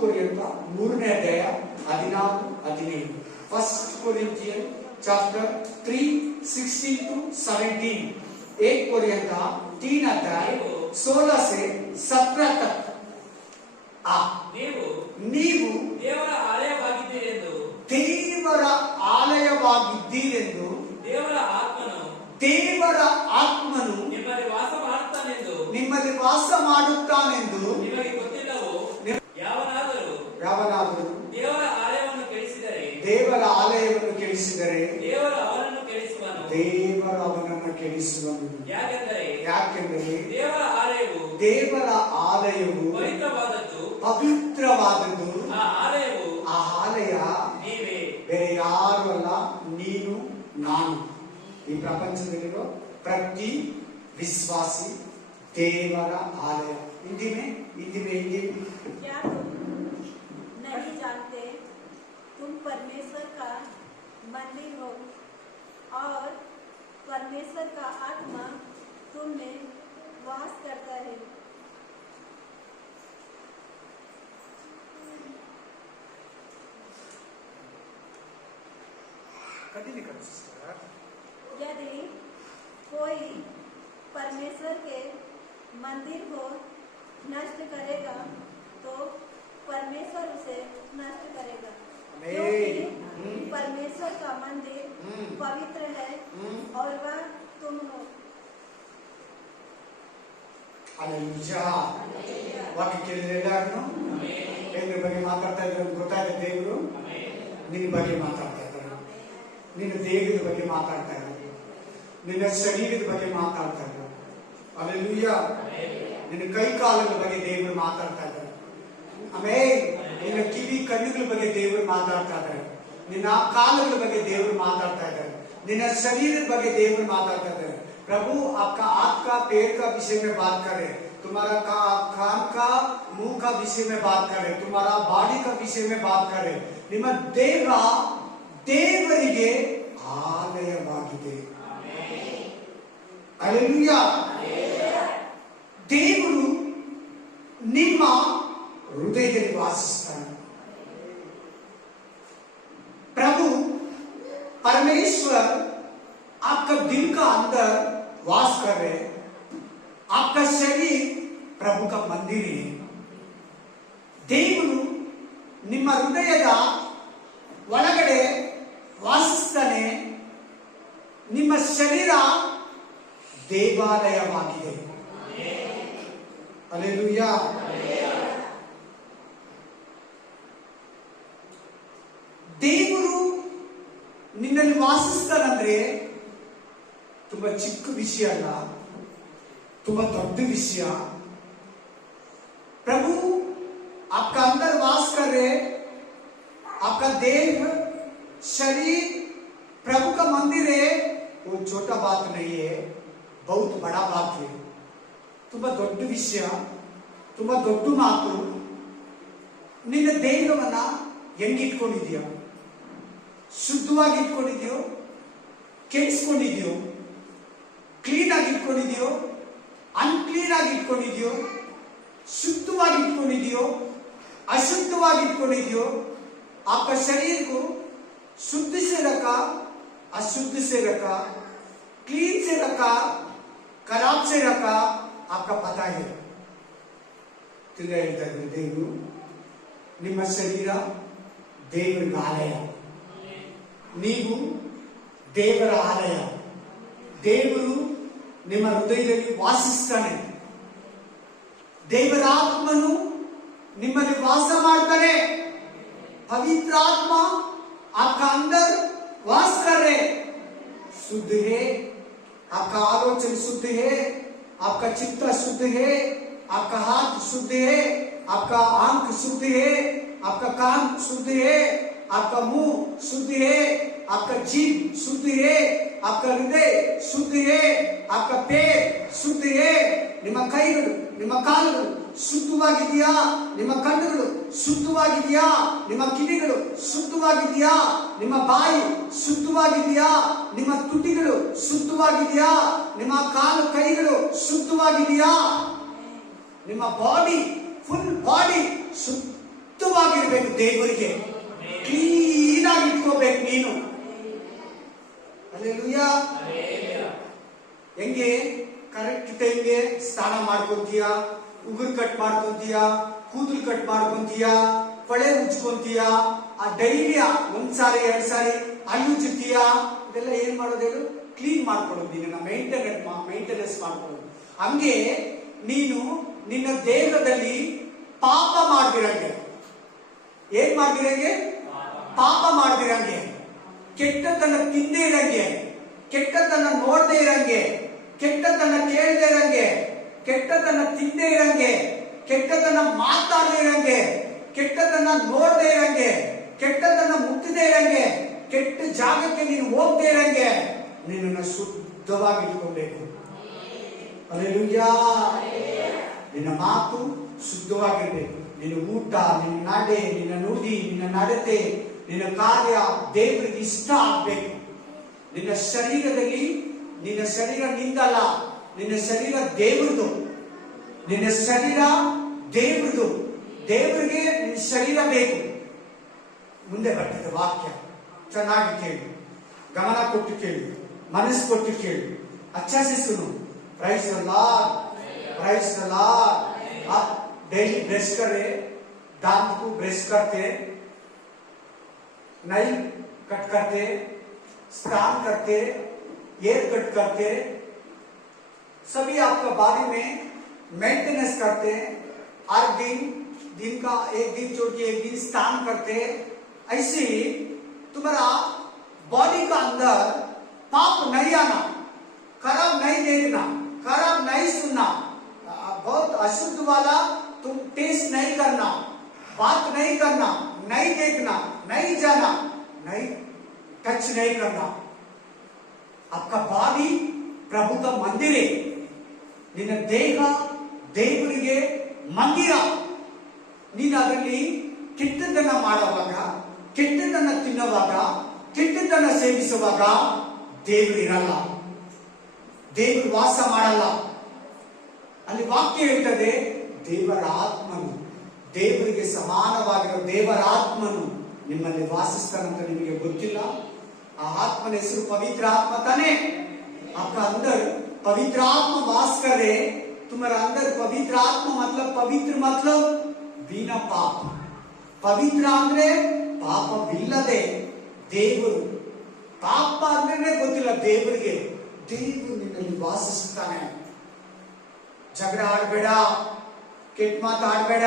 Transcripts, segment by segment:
ಕೊರಿಂಥ 3ನೇ ಅಧ್ಯಾಯ 14-15. First Corinthian chapter 3:16 to 17. 1 Corinth 3 अध्याय 16 से 17 तक. ನೀವು ದೇವರ ಆಲಯವಾಗಿದ್ದೀರೆಂದು ದೇವರ ಆತ್ಮನು ನಿಮ್ಮಲ್ಲಿ ವಾಸ ಮಾಡುತ್ತಾನೆಂದು ನಿಮಗೆ ಗೊತ್ತಿಲ್ಲವೋ? ಯಾವನಾದರೂ ದೇವರ ಆಲಯವನ್ನು ಕೆಡಿಸಿದರೆ ದೇವರು ಅವನನ್ನು ಕೆಡಿಸುವನು. ಯಾಕೆಂದರೆ ದೇವರ ಆಲಯವು ಪವಿತ್ರವಾದದ್ದು. ಆ ಆಲಯ ಬೇರೆ ಯಾರು ಅಲ್ಲ, ನೀನು ನಾನು. ಈ ಪ್ರಪಂಚದಲ್ಲಿರೋ ಪ್ರತಿ ವಿಶ್ವಾಸಿ ದೇವರ ಆಲಯ. हिंदी में क्या तुम नहीं जानते तुम परमेश्वर का मंदिर हो और परमेश्वर का आत्मा तुम में वास करता है? यदि कोई परमेश्वर के मंदिर को नष्ट करेगा तो परमेश्वर उसे नष्ट करेगा, क्योंकि परमेश्वर का मंदिर पवित्र है और वह तुम हो. हालेलुया. ವಾಕ್ಯ ಕೇಳಿದ್ರೆ ಎಲ್ಲರೂ ದೇವರ ಬಗ್ಗೆ ಮಾತಾಡ್ತಾ ಇದ್ದಾರೆ ಗೊತ್ತಾಗಿದೆ. ದೇವರು ನಿನ್ನ ಬಗ್ಗೆ ಮಾತಾಡ್ತಾ ಇದ್ದಾರೆ, ನಿನ್ನ ದೇಹದ ಬಗ್ಗೆ ಮಾತಾಡ್ತಾ ಇದ್ದಾರೆ, ನಿನ್ನ ಶರೀರದ ಬಗ್ಗೆ ಮಾತಾಡ್ತಾ ಇದ್ದಾರೆ. ಹಾಲೆಲುಯಾ. ನಿನ್ನ ಕೈ ಕಾಲುಗಳ ಬಗ್ಗೆ ದೇವರು ಮಾತಾಡ್ತಾ ಇದ್ದಾರೆ. ಆಮೇಲೆ ನಿನ್ನ ಕಿವಿ ಕಣ್ಣುಗಳ ಬಗ್ಗೆ ದೇವರು ಮಾತಾಡ್ತಾ ಇದ್ದಾರೆ. ನಿನ್ನ ಕಾಲುಗಳ ಬಗ್ಗೆ ದೇವರು ಮಾತಾಡ್ತಾ ಇದ್ದಾರೆ. ನಿನ್ನ ಶರೀರದ ಬಗ್ಗೆ ದೇವರು ಮಾತಾಡ್ತಾ ಇದ್ದಾರೆ. प्रभु आपका हाथ का पैर का विषय में बात करे, तुम्हारा कान का मुंह का विषय में बात करे, तुम्हारा बॉडी का विषय में बात करे. ನಿಮ್ಮ ದೇಹ ದೇವರಿಗೆ ಆಲಯವಾಗಿದೆ. ಹಾಲೆಲೂಯಾ. ದೇವರು ನಿಮ್ಮ ಹೃದಯದಲ್ಲಿ ವಾಸಿಸ್ತಾನೆ. प्रभु परमेश्वर आपका दिल का अंदर वास कर रहे. आपका शरीर प्रभु का मंदिर है. ದೇವರು ನಿಮ್ಮ ಹೃದಯದ ಒಳಗಡೆ ವಾಸಿಸ್ತಾನೆ. ನಿಮ್ಮ ಶರೀರ ದೇವಾಲಯವಾಗಿದೆ. ಹಾಲೆಲೂಯಾ. ದೇವರು ನಿನ್ನಲ್ಲಿ ವಾಸಿಸ್ತಾನಂದ್ರೆ ತುಂಬಾ ಚಿಕ್ಕ ವಿಷಯ ಅಲ್ಲ, ತುಂಬಾ ದೊಡ್ಡ ವಿಷಯ. प्रभु आपका अंदर वास कर रहे, आपका देह शरीर प्रभु का मंदिर है. वो छोटा बात नहीं है, बहुत बड़ा बात है. ತುಂಬಾ ದೊಡ್ಡ ವಿಷಯ, ತುಂಬಾ ದೊಡ್ಡ ಮಾತು. ನಿನ್ನ ದೇಹವನ್ನ ಹೆಂಗಿಟ್ಕೊಂಡಿದ್ಯೋ, ಶುದ್ಧವಾಗಿ ಇಟ್ಕೊಂಡಿದ್ಯೋ, ಕೆಡಿಸ್ಕೊಂಡಿದ್ಯೋ, ಕ್ಲೀನ್ ಆಗಿ ಇಟ್ಕೊಂಡಿದ್ಯೋ, ಅನ್ಕ್ಲೀನ್ ಆಗಿ ಇಟ್ಕೊಂಡಿದ್ಯೋ, ಶುದ್ಧವಾಗಿ ಇಟ್ಕೊಂಡಿದ್ಯೋ, अशुद्धವಾಗಿ ಇಟ್ಕೊಂಡಿದ್ಯೋ. आपका शरीर को शुद्ध से रखा, अशुद्ध से रखा, क्लीन से रखा, खराब से रखा, आपका पता है. ತಿಳಿಯಿದ್ದಾರೆ ದೇವರು ನಿಮ್ಮ ಶರೀರ ದೇವರ ಆಲಯ, ನೀವು ದೇವರ ಆಲಯ. ದೇವರು ನಿಮ್ಮ ಹೃದಯದಲ್ಲಿ ವಾಸಿಸ್ತಾನೆ. ದೇವರ ಆತ್ಮನು ನಿಮ್ಮಲ್ಲಿ ವಾಸ ಮಾಡ್ತಾನೆ. पवित्र आत्मा आपका अंदर वास कर रहे. शुद्ध है, आपका आलोचन शुद्ध है, आपका चित्त शुद्ध है, आपका हाथ शुद्ध है, आपका आंख शुद्ध है, आपका कान शुद्ध है, आपका मुंह शुद्ध है, आपका जीभ शुद्ध है, आपका हृदय शुद्ध है, आपका पैर शुद्ध है. ನಿಮ್ಮ ಕೈಗಳು, ನಿಮ್ಮ ಕಾಲುಗಳು ಶುದ್ಧವಾಗಿದೆಯಾ? ನಿಮ್ಮ ಕಣ್ಣುಗಳು ಶುದ್ಧವಾಗಿದೆಯಾ? ನಿಮ್ಮ ಕಿವಿಗಳು ಶುದ್ಧವಾಗಿದೆಯಾ? ನಿಮ್ಮ ಬಾಯಿ ಶುದ್ಧವಾಗಿದೆಯಾ? ನಿಮ್ಮ ತುಟಿಗಳು ಶುದ್ಧವಾಗಿದೆಯಾ? ನಿಮ್ಮ ಕಾಲು ಕೈಗಳು ಶುದ್ಧವಾಗಿದೆಯಾ? ನಿಮ್ಮ ಬಾಡಿ ಫುಲ್ ಬಾಡಿ ಶುದ್ಧವಾಗಿ ಶುದ್ಧವಾಗಿರ್ಬೇಕು. ದೇವರಿಗೆ ಕ್ಲೀನ್ ಆಗಿ ಇಟ್ಕೋಬೇಕು ನೀನು. ಹಲ್ಲೆಲೂಯಾ. ಹೆಂಗೆ ಕರೆಕ್ಟ್ ಟೈಮ್ಗೆ ಸ್ನಾನ ಮಾಡ್ಕೊಂತೀಯ, ಉಗುರು ಕಟ್ ಮಾಡ್ಕೊಂತೀಯ, ಕೂದಲು ಕಟ್ ಮಾಡ್ಕೊಂತೀಯ, ಕೊಳೆ ಉಜ್ಕೊಂತೀಯ, ಆ ಡೈಲಿ ಒಂದ್ಸಾರಿ 2 ಸಾರಿ ಹಲ್ಲುಜ್ಜುತ್ತೀಯ. ಇದೆಲ್ಲ ಏನ್ ಮಾಡೋದು ಹೇಳು? ಕ್ಲೀನ್ ಮಾಡ್ಕೊಳ್ಳೋದು, ನಿನ್ನ ಮೇಂಟೆನೆನ್ಸ್ ಮಾಡ್ಕೊಳ್ಳೋದು. ಹಂಗೆ ನೀನು ನಿನ್ನ ದೇಹದಲ್ಲಿ ಪಾಪ ಮಾಡ್ದಿರಂಗೆ, ಏನ್ ಮಾಡ್ದಿರಂಗೆ? ಪಾಪ ಮಾಡ್ದಿರಂಗೆ, ಕೆಟ್ಟತನ ತಿಂದೇ ಇರಂಗೆ, ಕೆಟ್ಟತನ ನೋಡದೆ ಇರಂಗೆ, ಕೆಟ್ಟತನ ಕೇಳದೆ ಇರಂಗೆ, ಕೆಟ್ಟತನ ತಿಂದೇ ಇರಂಗೆ, ಕೆಟ್ಟತನ ಮಾತಾಡದೆ ಇರಂಗೆ, ಕೆಟ್ಟತನ ನೋಡದೆ ಇರಂಗೆ, ಕೆಟ್ಟತನ ಮುಟ್ಟದೆ ಇರಂಗೆ, ಕೆಟ್ಟ ಜಾಗಕ್ಕೆ ನೀನು ಹೋಗದೆ ಇರಂಗೆ ನಿನ್ನನ್ನು ಶುದ್ಧವಾಗಿ ಇಟ್ಕೋಬೇಕು. ಹಲ್ಲೆಲೂಯಾ. ನಿನ್ನ ಮಾತು ಶುದ್ಧವಾಗಿರ್ಬೇಕು. ನಿನ್ನ ಊಟ, ನಿನ್ನ ನಡೆ, ನಿನ್ನ ನುಡಿ, ನಿನ್ನ ನಡತೆ, ನಿನ್ನ ಕಾರ್ಯ ದೇವರಿಗೆ ಇಷ್ಟ ಆಗ್ಬೇಕು. ನಿನ್ನ ಶರೀರದಲ್ಲಿ, ನಿನ್ನ ಶರೀರ ನಿಂದಲ್ಲ, ನಿನ್ನ ಶರೀರ ದೇವರದು. ನಿನ್ನ ಶರೀರ ದೇವರದು. ದೇವರಿಗೆ ನಿನ್ನ ಶರೀರ ಬೇಕು. ಮುಂದೆ ಬರ್ತದೆ ವಾಕ್ಯ, ಚೆನ್ನಾಗಿ ಕೇಳಿ, ಗಮನ ಕೊಟ್ಟು ಕೇಳಿ, ಮನಸ್ಸು ಕೊಟ್ಟು ಕೇಳಿ. अच्छा से सुनो. Praise the Lord, praise the Lord. आप डेली ब्रश करे, दांत को ब्रश करते, नाई कट करते, स्नान करते, हेयर कट करते, सभी आपका बॉडी में मेंटेनेंस करते. हर दिन का एक दिन छोड़ के एक दिन स्नान करते. ऐसे ही तुम्हारा बॉडी का अंदर पाप नहीं आना, खराब नहीं देखना, खराब नहीं सुनना, बहुत अशुद्ध वाला तुम टेस्ट नहीं करना, बात नहीं करना, नहीं देखना, नहीं जाना, नहीं टच नहीं करना. आपका बॉडी प्रभु का मंदिर है. ನಿನ್ನ ದೇಹ ದೇವರಿಗೆ ಮಂದಿರ. ನೀನು ಅದರಲ್ಲಿ ಕೆಟ್ಟದನ್ನ ಮಾಡುವಾಗ, ಕೆಟ್ಟದನ್ನ ತಿನ್ನುವಾಗ, ಕೆಟ್ಟದನ್ನ ಸೇವಿಸುವಾಗ ದೇವರು ಇರಲ್ಲ, ದೇವರು ವಾಸ ಮಾಡಲ್ಲ. ಅಲ್ಲಿ ವಾಕ್ಯ ಹೇಳ್ತದೆ, ದೇವರ ಆತ್ಮನು, ದೇವರಿಗೆ ಸಮಾನವಾಗಿರೋ ದೇವರ ಆತ್ಮನು ನಿಮ್ಮಲ್ಲಿ ವಾಸಿಸ್ತಾನಂತ ನಿಮಗೆ ಗೊತ್ತಿಲ್ಲ. ಆ ಆತ್ಮನ ಹೆಸರು ಪವಿತ್ರ ಆತ್ಮ ತಾನೇ. आपका अंदर पवित्र आत्मा वास करे. तुम्हारा अंदर पवित्र आत्मा मतलब, पवित्र मतलब बिना पाप. पवित्र ಅಂದ್ರೆ ಪಾಪವಿಲ್ಲದೆ ದೇವರು. ಪಾಪ ಅಂದ್ರೆ ಗೊತ್ತಿಲ್ಲ ದೇವರಿಗೆ. ದೇವರು ನಿನ್ನಲ್ಲಿ ವಾಸಿಸುತ್ತಾನೆ. ಜಗಳ ಆಡಬೇಡ, ಕೆಟ್ಟ ಮಾತಾಡಬೇಡ,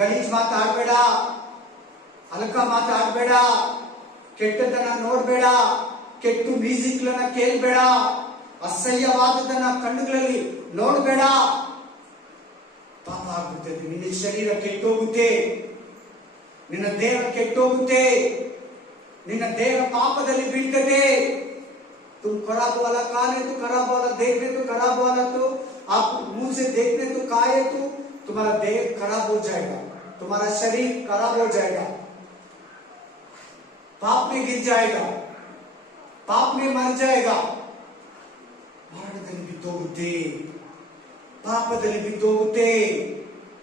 ಗಲೀಜ್ ಮಾತಾಡಬೇಡ, ಹಲ್ಕ ಮಾತಾಡಬೇಡ, ಕೆಟ್ಟದನ್ನ ನೋಡಬೇಡ, ಕೆಟ್ಟು ಮ್ಯೂಸಿಕ್ಲನ್ನ ಕೇಳಬೇಡ, ಅಸಹ್ಯವಾದದನ್ನ ಕಣ್ಣುಗಳಲ್ಲಿ ನೋಡಬೇಡ. ಪಾಪ ಆಗುತ್ತದೆ. ನಿನ್ನ ಶರೀರ ಕೆಟ್ಟೋಗುತ್ತೆ, ನಿನ್ನ ದೇಹ ಕೆಟ್ಟೋಗುತ್ತೆ, ನಿನ್ನ ದೇಹ ಪಾಪದಲ್ಲಿ ಬೀಳ್ತದೆ. तुम खराब वाला कान है तो खराब वाला देखने तो खराब वाला तो आप मुंह से देखने तो काए तो तुम्हारा देह खराब हो जाएगा, तुम्हारा शरीर खराब हो जाएगा, पाप में गिर जाएगा, पाप में मर जाएगा. ಮರಣದಲ್ಲಿ ಬಿದ್ದೋಗುತ್ತೆ, ಪಾಪದಲ್ಲಿ ಬಿದ್ದೋಗುತ್ತೆ.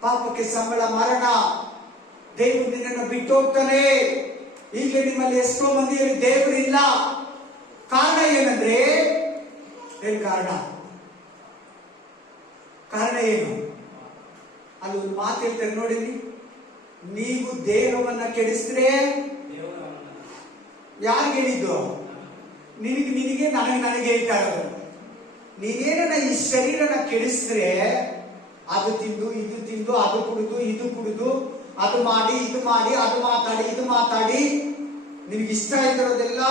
ಪಾಪಕ್ಕೆ ಸಂಬಳ ಮರಣ. ದೇವರು ನಿನ್ನನ್ನು ಬಿಟ್ಟೋಗ್ತಾನೆ. ಈಗ ನಿಮ್ಮಲ್ಲಿ ಎಷ್ಟೋ ಮಂದಿಯಲ್ಲಿ ದೇವರಿಲ್ಲ. ಕಾರಣ ಏನಂದ್ರೆ, ಏನ್ ಕಾರಣ? ಕಾರಣ ಏನು? ಅಲ್ಲಿ ಒಂದು ಮಾತು ಹೇಳ್ತಾರೆ ನೋಡಿದ್ರಿ, ನೀವು ದೇಹವನ್ನ ಕೆಡಿಸಿದ್ರೆ ಯಾರಿಗೆ ಹೇಳಿದ್ದು? ನಿನಗೆ ನನಗೆ ಹೇಳ್ತಾ ಇರೋದು. ನೀನೇನ ಈ ಶರೀರನ ಕೆಡಿಸಿದ್ರೆ, ಅದು ತಿಂದು ಇದು ತಿಂದು, ಅದು ಕುಡಿದು ಇದು ಕುಡಿದು, ಅದು ಮಾಡಿ ಇದು ಮಾಡಿ, ಅದು ಮಾತಾಡಿ ಇದು ಮಾತಾಡಿ, ನಿನಗೆ ಇಷ್ಟ ಇರೋದೆಲ್ಲ,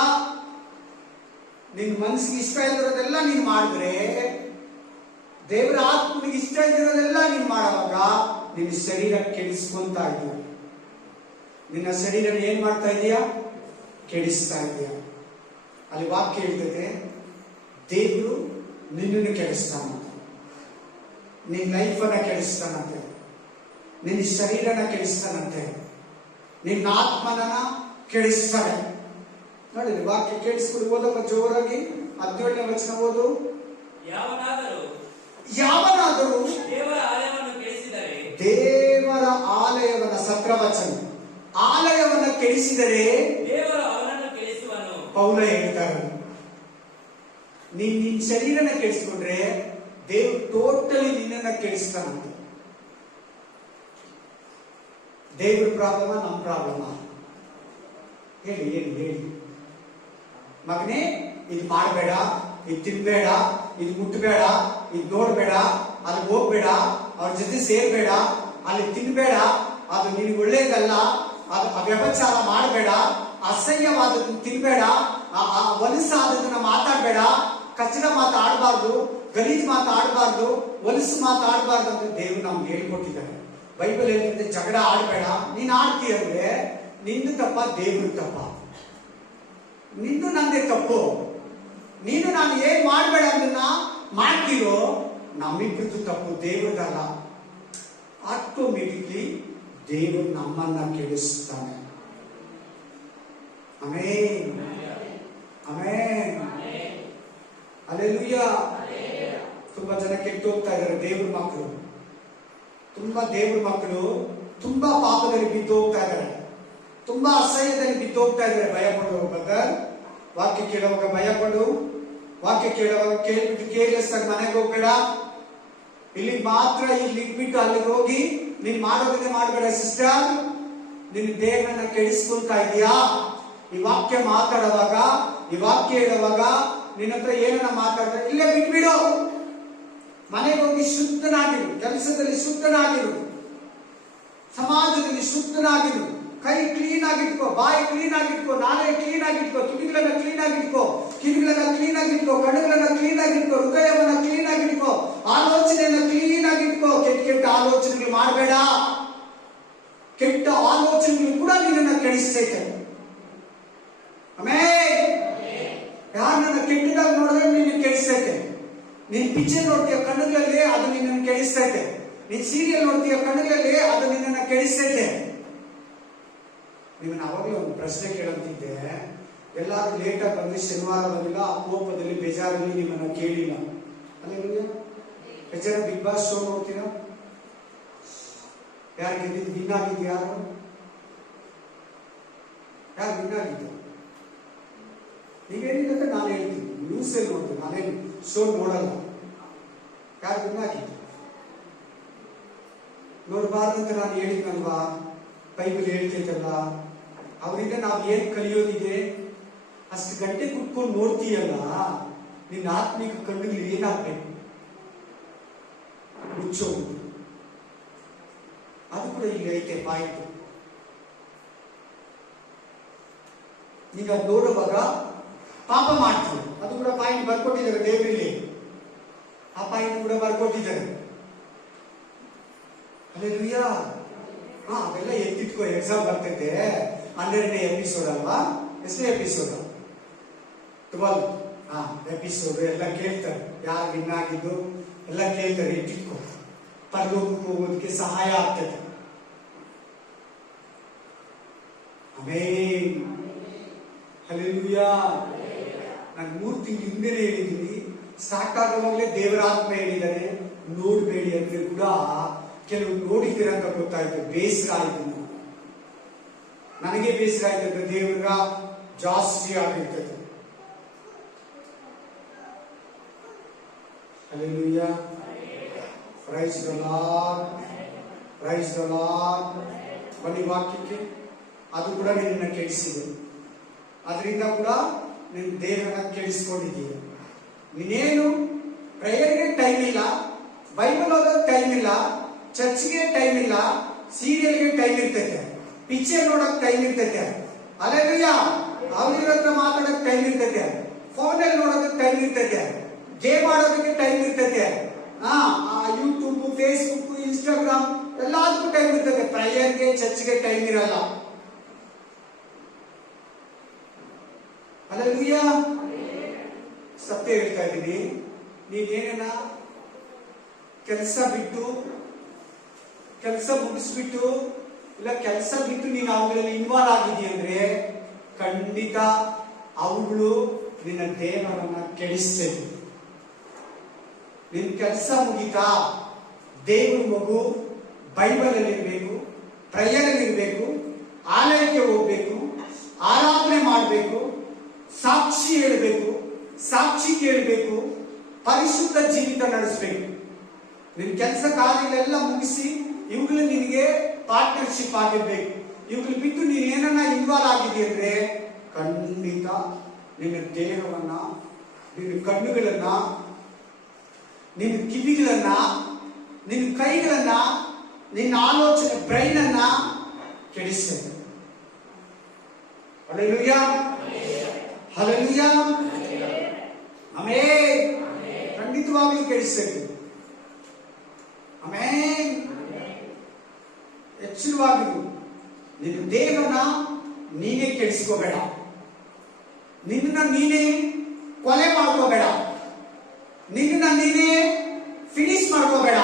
ನಿನ್ ಮನಸ್ಸಿಗೆ ಇಷ್ಟ ಇರೋದೆಲ್ಲ ನೀನ್ ಮಾಡಿದ್ರೆ, ದೇವರ ಆತ್ಮನಿಗೆ ಇಷ್ಟ ಇರೋದೆಲ್ಲ ನೀನ್ ಮಾಡುವಾಗ ನಿನ್ನ ಶರೀರ ಕೆಡಿಸ್ಕೊಂತ ಇದೀಯ. ನಿನ್ನ ಶರೀರ ಏನ್ ಮಾಡ್ತಾ ಇದೀಯ? ಕೆಡಿಸ್ತಾ ಇದೀಯ. ಅಲ್ಲಿ ವಾಕ್ಯ ಹೇಳ್ತದೆ, ದೇವರು ನಿನ್ನನ್ನು ಕೆಡಿಸ್ತಾನಂತೆ, ನಿನ್ನ ಲೈಫನ್ನ ಕೆಡಿಸ್ತಾನಂತೆ, ನಿನ್ನ ಶರೀರನ ಕೆಡಿಸ್ತಾನಂತೆ, ನಿನ್ನ ಆತ್ಮನ ಕೆಡಿಸ್ತಾನೆ. ನೋಡಿ ವಾಕ್ಯ ಕೇಳಿಸ್ಕೊಂಡು ಓದಪ್ಪ ಜೋರಾಗಿ. 17ನೇ ವಚನ ಓದು. ಯಾವನಾದರೂ ದೇವರ ಆಲಯವನ್ನು ಕೆಡಿಸಿದರೆ, ದೇವರ ಆಲಯವನ್ನ ಸತ್ರವನ್ನ ವಚನ. ಆಲಯವನ್ನ ಕೆಡಿಸಿದರೆ ದೇವರು ಅವನನ್ನು ಕೆಡಿಸುವನು. ಪೌಲ ಹೇಳ್ತಾರೆ, ನಿನ್ ಶರೀರನ ಕೆಡಿಸ್ಕೊಂಡ್ರೆ ದೇವ್ರು ಟೋಟಲಿ ನಿನ್ನನ್ನ ಕೆಡಿಸ್ತಾನಂತ. ದೇವ್ರ ಪ್ರಾಬ್ಲಮ, ನಮ್ಮ ಪ್ರಾಬ್ಲಮ? ಹೇಳಿ ಹೇಳಿ ಹೇಳಿ. ಮಗನೇ, ಇದು ಮಾಡಬೇಡ, ಇದು ತಿನ್ಬೇಡ, ಇದು ಮುಟ್ಟಬೇಡ, ಇದು ನೋಡ್ಬೇಡ, ಅಲ್ಲಿ ಹೋಗ್ಬೇಡ, ಅವ್ರ ಜೊತೆ ಸೇರ್ಬೇಡ, ಅಲ್ಲಿ ತಿನ್ಬೇಡ, ಅದು ನಿನಗೆ ಒಳ್ಳೇದಲ್ಲ, ಅದು ವ್ಯಭಚಾರ ಮಾಡಬೇಡ, ಅಸಹ್ಯವಾದದ್ದು ತಿನ್ಬೇಡ, ಹೊಲಸಾದದನ್ನ ಮಾತಾಡ್ಬೇಡ, ಕಚಡ ಮಾತಾಡಬಾರ್ದು, ಗಲೀಜ್ ಮಾತಾಡಬಾರ್ದು, ಹೊಲಸು ಮಾತಾಡಬಾರ್ದು ಅಂತ ದೇವ್ರು ನಮ್ಗೆ ಹೇಳ್ಕೊಟ್ಟಿದ್ದಾರೆ. ಬೈಬಲ್ ಹೇಳ್ತದೆ ಜಗಳ ಆಡ್ಬೇಡ. ನೀನ್ ಆಡ್ತೀಯ ಅಂದ್ರೆ ನಿಂದು ತಪ್ಪ, ದೇವ್ರ ತಪ್ಪ? ನಿಂದು ನಂದೇ ತಪ್ಪು. ನೀನು ನಾನು ಏನ್ ಮಾಡ್ಬೇಡ ಅದನ್ನ ಮಾಡ್ತೀರೋ ನಮ್ಮಿಬ್ರದ್ದು ತಪ್ಪು, ದೇವ್ರದಲ್ಲ. ಆಟೋಮೆಟಿಕ್ಲಿ ದೇವರು ನಮ್ಮನ್ನ ಕೆಡಿಸ್ತಾನೆ. Amen, amen, hallelujah. ತುಂಬಾ ಜನ ಕೆಟ್ಟು ಹೋಗ್ತಾ ಇದ್ದಾರೆ ದೇವ್ರ ಮಕ್ಕಳು. ತುಂಬಾ ದೇವ್ರ ಮಕ್ಕಳು ತುಂಬಾ ಪಾಪದಲ್ಲಿ ಬಿದ್ದು ಹೋಗ್ತಾ ಇದ್ದಾರೆ, ತುಂಬಾ ಅಸಹ್ಯದಲ್ಲಿ ಬಿದ್ದು ಹೋಗ್ತಾ ಇದ್ದಾರೆ. ಭಯ ಪಡು ಬ್ರದರ್. ವಾಕ್ಯ ಕೇಳುವಾಗ ಭಯ ಪಡು. ವಾಕ್ಯ ಕೇಳುವಾಗ ಕೇಳ್ಬಿಟ್ಟು ಕೇರ್ಲೆಸ್ ಆಗಿ ಮನೆಗೆ ಹೋಗ್ಬೇಡ. ಇಲ್ಲಿ ಮಾತ್ರ ಇಲ್ಲಿ ಇಟ್ಬಿಟ್ಟು ಅಲ್ಲಿಗೆ ಹೋಗಿ ನೀನ್ ಮಾಡೋದನ್ನೇ ಮಾಡಬೇಡ ಸಿಸ್ಟರ್. ನಿನ್ ದೇಹವನ್ನ ಕೆಡಿಸ್ಕೊಳ್ತಾ ಇದೀಯಾ? ಈ ವಾಕ್ಯ ಮಾತಾಡುವಾಗ, ಈ ವಾಕ್ಯ ಹೇಳುವಾಗ ನಿನ್ನ ಹತ್ರ ಏನನ್ನ ಮಾತಾಡಿದ್ರೆ ಇಲ್ಲೇ ಬಿಟ್ಬಿಡು. ಮನೆಗೆ ಹೋಗಿ ಶುದ್ಧನಾಗಿರು, ಕೆಲಸದಲ್ಲಿ ಶುದ್ಧನಾಗಿರು, ಸಮಾಜದಲ್ಲಿ ಶುದ್ಧನಾಗಿರು. ಕೈ ಕ್ಲೀನ್ ಆಗಿಟ್ಕೋ, ಬಾಯಿ ಕ್ಲೀನ್ ಆಗಿಟ್ಕೋ, ನಾಳೆ ಕ್ಲೀನ್ ಆಗಿಟ್ಕೋ, ತುಟಿಗಳನ್ನ ಕ್ಲೀನ್ ಆಗಿಟ್ಕೋ, ಕಿವಿಗಳನ್ನ ಕ್ಲೀನ್ ಆಗಿಟ್ಕೋ, ಕಣ್ಣುಗಳನ್ನ ಕ್ಲೀನ್ ಆಗಿಟ್ಕೋ, ಹೃದಯವನ್ನ ಕ್ಲೀನ್ ಆಗಿಟ್ಕೋ, ಆಲೋಚನೆಯನ್ನ ಕ್ಲೀನ್ ಆಗಿಟ್ಕೋ. ಕೆಟ್ಟ ಕೆಟ್ಟ ಆಲೋಚನೆಗಳು ಮಾಡಬೇಡ. ಕೆಟ್ಟ ಆಲೋಚನೆಗಳು ಕೂಡ ನಿನ್ನನ್ನ ಕೆಡಿಸ್ತೈತೆ. ಆಮೇಲೆ ಯಾರನ್ನ ಕೆಟ್ಟದಾಗ ನೋಡಿದ್ರೆ ನಿನ್ನ ಕೆಡಿಸ್ತೈತೆ. ನೀನ್ ಪಿಕ್ಚರ್ ನೋಡ್ತೀಯ ಕಣ್ಣುಗಳಲ್ಲಿ, ಅದು ನಿನ್ನನ್ನು ಕೆಡಿಸ್ತೈತೆ. ನೀನ್ ಸೀರಿಯಲ್ ನೋಡ್ತೀಯ ಕಣ್ಣುಗಳಲ್ಲಿ, ಅದು ನಿನ್ನನ್ನು ಕೆಡಿಸ್ತೈತೆ. ನಿಮ್ಮನ್ನ ಅವಾಗಲೇ ಒಂದು ಪ್ರಶ್ನೆ ಕೇಳಂತಿದ್ದೆ. ಎಲ್ಲಾರು ಲೇಟಾಗಿ ಬಂದು ಶನಿವಾರ ಬಂದಿಲ್ಲ, ಆ ಕೋಪದಲ್ಲಿ ಬೇಜಾರಲ್ಲಿ ನಿಮ್ಮನ್ನ ಕೇಳಿಲ್ಲ. ಅಲ್ಲೇನು ಬೇಜಾರ? ಬಿಗ್ ಬಾಸ್ ಶೋ ನೋಡ್ತೀರಾ? ಯಾರು ಗೆದ್ದಿದ್ದು? ವಿನ್ ಆಗಿದ್ದು ಯಾರು? ಯಾರು ವಿನ್ ಆಗಿದ್ದು? ನೀವೇನಿಲ್ಲ ಅಂತ ನಾನು ಹೇಳ್ತೀನಿ. ನ್ಯೂಸ್ ಅಲ್ಲಿ ನೋಡ್ತೀನಿ, ನಾನೇನು ಶೋ ನೋಡಲ್ಲ. ಯಾರು ವಿನ್ ಆಗಿದ್ದು ನೋಡಬಾರ್ದಂತ ನಾನು ಹೇಳಿದ್ನಲ್ವಾ? ಬೈಬಲ್ ಹೇಳ್ತೈತಲ್ಲ. ಅವರಿಂದ ನಾವು ಏನ್ ಕಲಿಯೋದಿದೆ? ಅಷ್ಟು ಗಂಟೆ ಕುತ್ಕೊಂಡು ನೋಡ್ತೀಯಲ್ಲ, ನಿನ್ನ ಆತ್ಮಿಕ ಕಣ್ಣುಗಳು ಏನಾಗ್ಬೇಕು? ಮುಚ್ಚೋದು. ಅದು ಕೂಡ ಇಲ್ಲಿ ಐತೆ ಪಾಯಿಂಟ್. ಈಗ ನೋಡುವಾಗ ಪಾಪ ಮಾಡ್ತೀವಿ, ಅದು ಕೂಡ ಪಾಯಿಂಟ್ ಬರ್ಕೊಟ್ಟಿದ್ದಾರೆ ದೇವರಲ್ಲಿ. ಆ ಪಾಯಿಂಟ್ ಕೂಡ ಬರ್ಕೊಟ್ಟಿದ್ದಾರೆ. ಹಲ್ಲೆಲೂಯಾ. ಅವೆಲ್ಲ ಎತ್ತಿಟ್ಕೋ, ಎಕ್ಸಾಮ್ ಬರ್ತೈತೆ. 12ನೇ ಎಪಿಸೋಡ್ ಅಲ್ವಾ? ಎಷ್ಟನೇ ಎಪಿಸೋಡ್? 12 ಎಪಿಸೋಡ್ ಎಲ್ಲ ಕೇಳ್ತಾರೆ. ಯಾರು ವಿನ್ ಆಗಿದ್ದು ಎಲ್ಲ ಕೇಳ್ತಾರೆ. ಎತ್ತಿಟ್ಕೋ, ಪರಲೋಕಕ್ಕೆ ಹೋಗೋದಕ್ಕೆ ಸಹಾಯ ಆಗ್ತದೆ. Amen, hallelujah. ನಾನು 3 ತಿಂಗಳು ಹಿಂದೆ ಹೇಳಿದ್ದೀನಿ. ಸ್ಟಾರ್ಟ್ ಆಗುವಾಗಲೇ ದೇವರ ಆತ್ಮ ಹೇಳಿದ್ದಾನೆ, ನೋಡ್ಬೇಡಿ ಅಂದ್ರೆ ಕೂಡ ಕೆಲವು ನೋಡಿದ್ದೀರ ಅಂತ ಗೊತ್ತಾಯ್ತು. ಬೇಸರ ಆಯ್ತು. ನನಗೆ ಬೇಸರ ಆಯ್ತು. ದೇವರ ಜಾಸ್ತಿ ಆಗಿರ್ತದೆ. Hallelujah. Praise the lord, price the lord. ಬನ್ನಿ ವಾಕ್ಯಕ್ಕೆ. ಅದು ಕೂಡ ನಿನ್ನ ಕೆಡಿಸಿದೆ. ಅದರಿಂದ ಕೂಡ ನಿನ್ನ ದೇಹನ ಕೆಡಿಸ್ಕೊಂಡಿದ್ದೀಯ. ನೀನೇನು ಪ್ರೇಯರ್ಗೆ ಟೈಮ್ ಇಲ್ಲ, ಬೈಬಲ್ ಓದೋಕೆ ಟೈಮ್ ಇಲ್ಲ, ಚರ್ಚ್ಗೆ ಟೈಮ್ ಇಲ್ಲ, ಸೀರಿಯಲ್ಗೆ ಟೈಮ್ ಇರ್ತೈತೆ, ಪಿಕ್ಚರ್ ನೋಡಕ್ ಟೈಮ್ ಇರ್ತೈತೆ. ಹಲ್ಲೆಲೂಯಾ. ಅವ್ರ ಹತ್ರ ಮಾತಾಡೋಕೆ ಟೈಮ್ ಇರ್ತೈತೆ, ಫೋನಲ್ಲಿ ನೋಡೋದಕ್ಕೆ ಟೈಮ್ ಇರ್ತೈತೆ, ಗೇಮ್ ಆಡೋದಕ್ಕೆ ಟೈಮ್ ಇರ್ತೈತೆ, ಯೂಟ್ಯೂಬ್, ಫೇಸ್ಬುಕ್, ಇನ್ಸ್ಟಾಗ್ರಾಮ್ ಎಲ್ಲದಕ್ಕೂ ಟೈಮ್ ಇರ್ತೈತೆ. ಪ್ರೇಯರ್ಗೆ, ಚರ್ಚ್ಗೆ ಟೈಮ್ ಇರಲ್ಲ. ಹಲ್ಲೆಲೂಯಾ. ಸತ್ಯ ಹೇಳ್ತಾ ಇದ್ದೀನಿ. ನೀನೇನ ಕೆಲಸ ಬಿಟ್ಟು, ಕೆಲಸ ಮುಗಿಸ್ಬಿಟ್ಟು, ಇಲ್ಲ ಕೆಲಸ ಬಿಟ್ಟು ನೀನು ಅವುಗಳಲ್ಲಿ ಇನ್ವಾಲ್ವ್ ಆಗಿದೀಯ ಅಂದ್ರೆ ಖಂಡಿತ ಅವುಗಳು ನಿನ್ನ ದೇಹವನ್ನ ಕೆಡಿಸ್ತೇವೆ. ನಿನ್ ಕೆಲಸ ಮುಗಿತಾ? ದೇವ್ರ ಮಗು ಬೈಬಲ್ ಅಲ್ಲಿ ಇರಬೇಕು, ಪ್ರೇಯರಲ್ಲಿರಬೇಕು, ಆಲಯಕ್ಕೆ ಹೋಗ್ಬೇಕು, ಆರಾಧನೆ ಮಾಡಬೇಕು, ಸಾಕ್ಷಿ ಹೇಳಬೇಕು, ಸಾಕ್ಷಿ ಕೇಳಬೇಕು, ಪರಿಶುದ್ಧ ಜೀವಿತ ನಡೆಸಬೇಕು. ನಿನ್ ಕೆಲಸ ಕಾರ್ಯಗಳೆಲ್ಲ ಮುಗಿಸಿ ಇವುಗಳು ನಿನಗೆ ಪಾರ್ಟ್ನರ್ಶಿಪ್ ಆಗಿರ್ಬೇಕು. ಇವುಗಳು ಬಿಟ್ಟು ನೀನು ಏನನ್ನ ಇನ್ವಾಲ್ವ್ ಆಗಿದೆಯಾ ಅಂದ್ರೆ ಖಂಡಿತ ನಿನ್ನ ದೇಹವನ್ನ, ನಿನ್ನ ಕಣ್ಣುಗಳನ್ನ, ನಿನ್ನ ಕಿವಿಗಳನ್ನ, ನಿನ್ನ ಕೈಗಳನ್ನ, ನಿನ್ನ ಆಲೋಚನೆ ಬ್ರೈನ್ ಅನ್ನ ಕೆಡಿಸ್ತೇನೆ. Hallelujah, hallelujah, amen. ಖಂಡಿತವಾಗ್ಲೂ ಕೆಡಿಸ್ತೇವೆ. ಆಮೆನ್. ಎಚ್ಚರವಾಗಿರು. ನಿನ್ನ ದೇಹನ ನೀನೇ ಕೆಡಿಸ್ಕೋಬೇಡ, ನಿನ್ನ ನೀನೇ ಕೊಲೆ ಮಾಡ್ಕೋಬೇಡ, ನಿನ್ನ ನೀನೇ ಫಿನಿಶ್ ಮಾಡ್ಕೋಬೇಡ.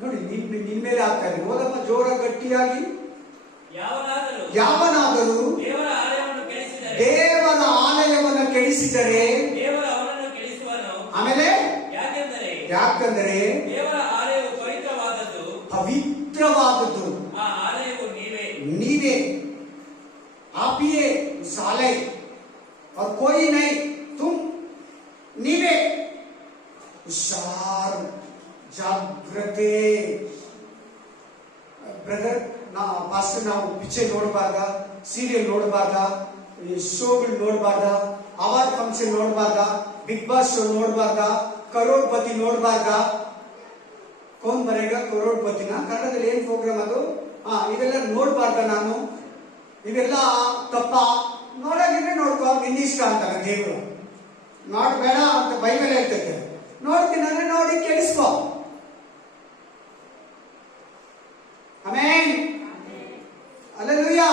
ನೋಡಿ, ನಿನ್ ಮೇಲೆ ಆಗ್ತಾ ಇದೆ. ಓದಮ್ಮ ಜೋರ ಗಟ್ಟಿಯಾಗಿ. ಯಾವನಾದರೂ ದೇವರ ಆಲಯವನ್ನು ಕೆಡಿಸಿದರೆ ಆಮೇಲೆ ಯಾಕಂದರೆ ದೇವರ ಆಲಯವು ಪವಿತ್ರವಾದದ್ದು, ಆ ಆಲಯವು ನೀವೇ. आप ही साले और कोई नहीं, तुम ನೀವೇ. ಹುಷಾರ್, ಜಾಗ್ರತೆ. ಬ್ರದರ್, ಪಾಸ್ಟರ್, ನಾವು ಪಿಕ್ಚರ್ ನೋಡಬಾರ್ದ, ಸೀರಿಯಲ್ ನೋಡಬಾರ್ದ, ಶೋಗಳು ನೋಡಬಾರ್ದ, ಅವಾರ್ಡ್ ಫಂಕ್ಷನ್ ನೋಡಬಾರ್ದ, ಬಿಗ್ ಬಾಸ್ ಶೋ ನೋಡಬಾರ್ದ, ಕರೋಡ್ಪತಿ ನೋಡಬಾರ್ದ. ಕೌನ್ ಬರೇಗ ಕರೋಡ್ಪತಿನ? ಕನ್ನಡದಲ್ಲಿ ಏನ್ ಪ್ರೋಗ್ರಾಮ್ ಅದು? ಇವೆಲ್ಲ ನೋಡಬಾರ್ದ ನಾನು? ಇವೆಲ್ಲ ತಪ್ಪ. ನೋಡೋದಿದ್ರೆ ನೋಡ್ಕೋ, ನಿನ್ನಿಷ್ಟ ಅಂತಾನೆ ದೇವರು. ನೋಡ್ಬೇಡ ಅಂತ ಬೈಬಲ್ ಹೇಳ್ತೈತೆ. ನೋಡ್ತೀನಿ ನೋಡಿ ಕೆಡಿಸ್ಕೋ. Amen, hallelujah.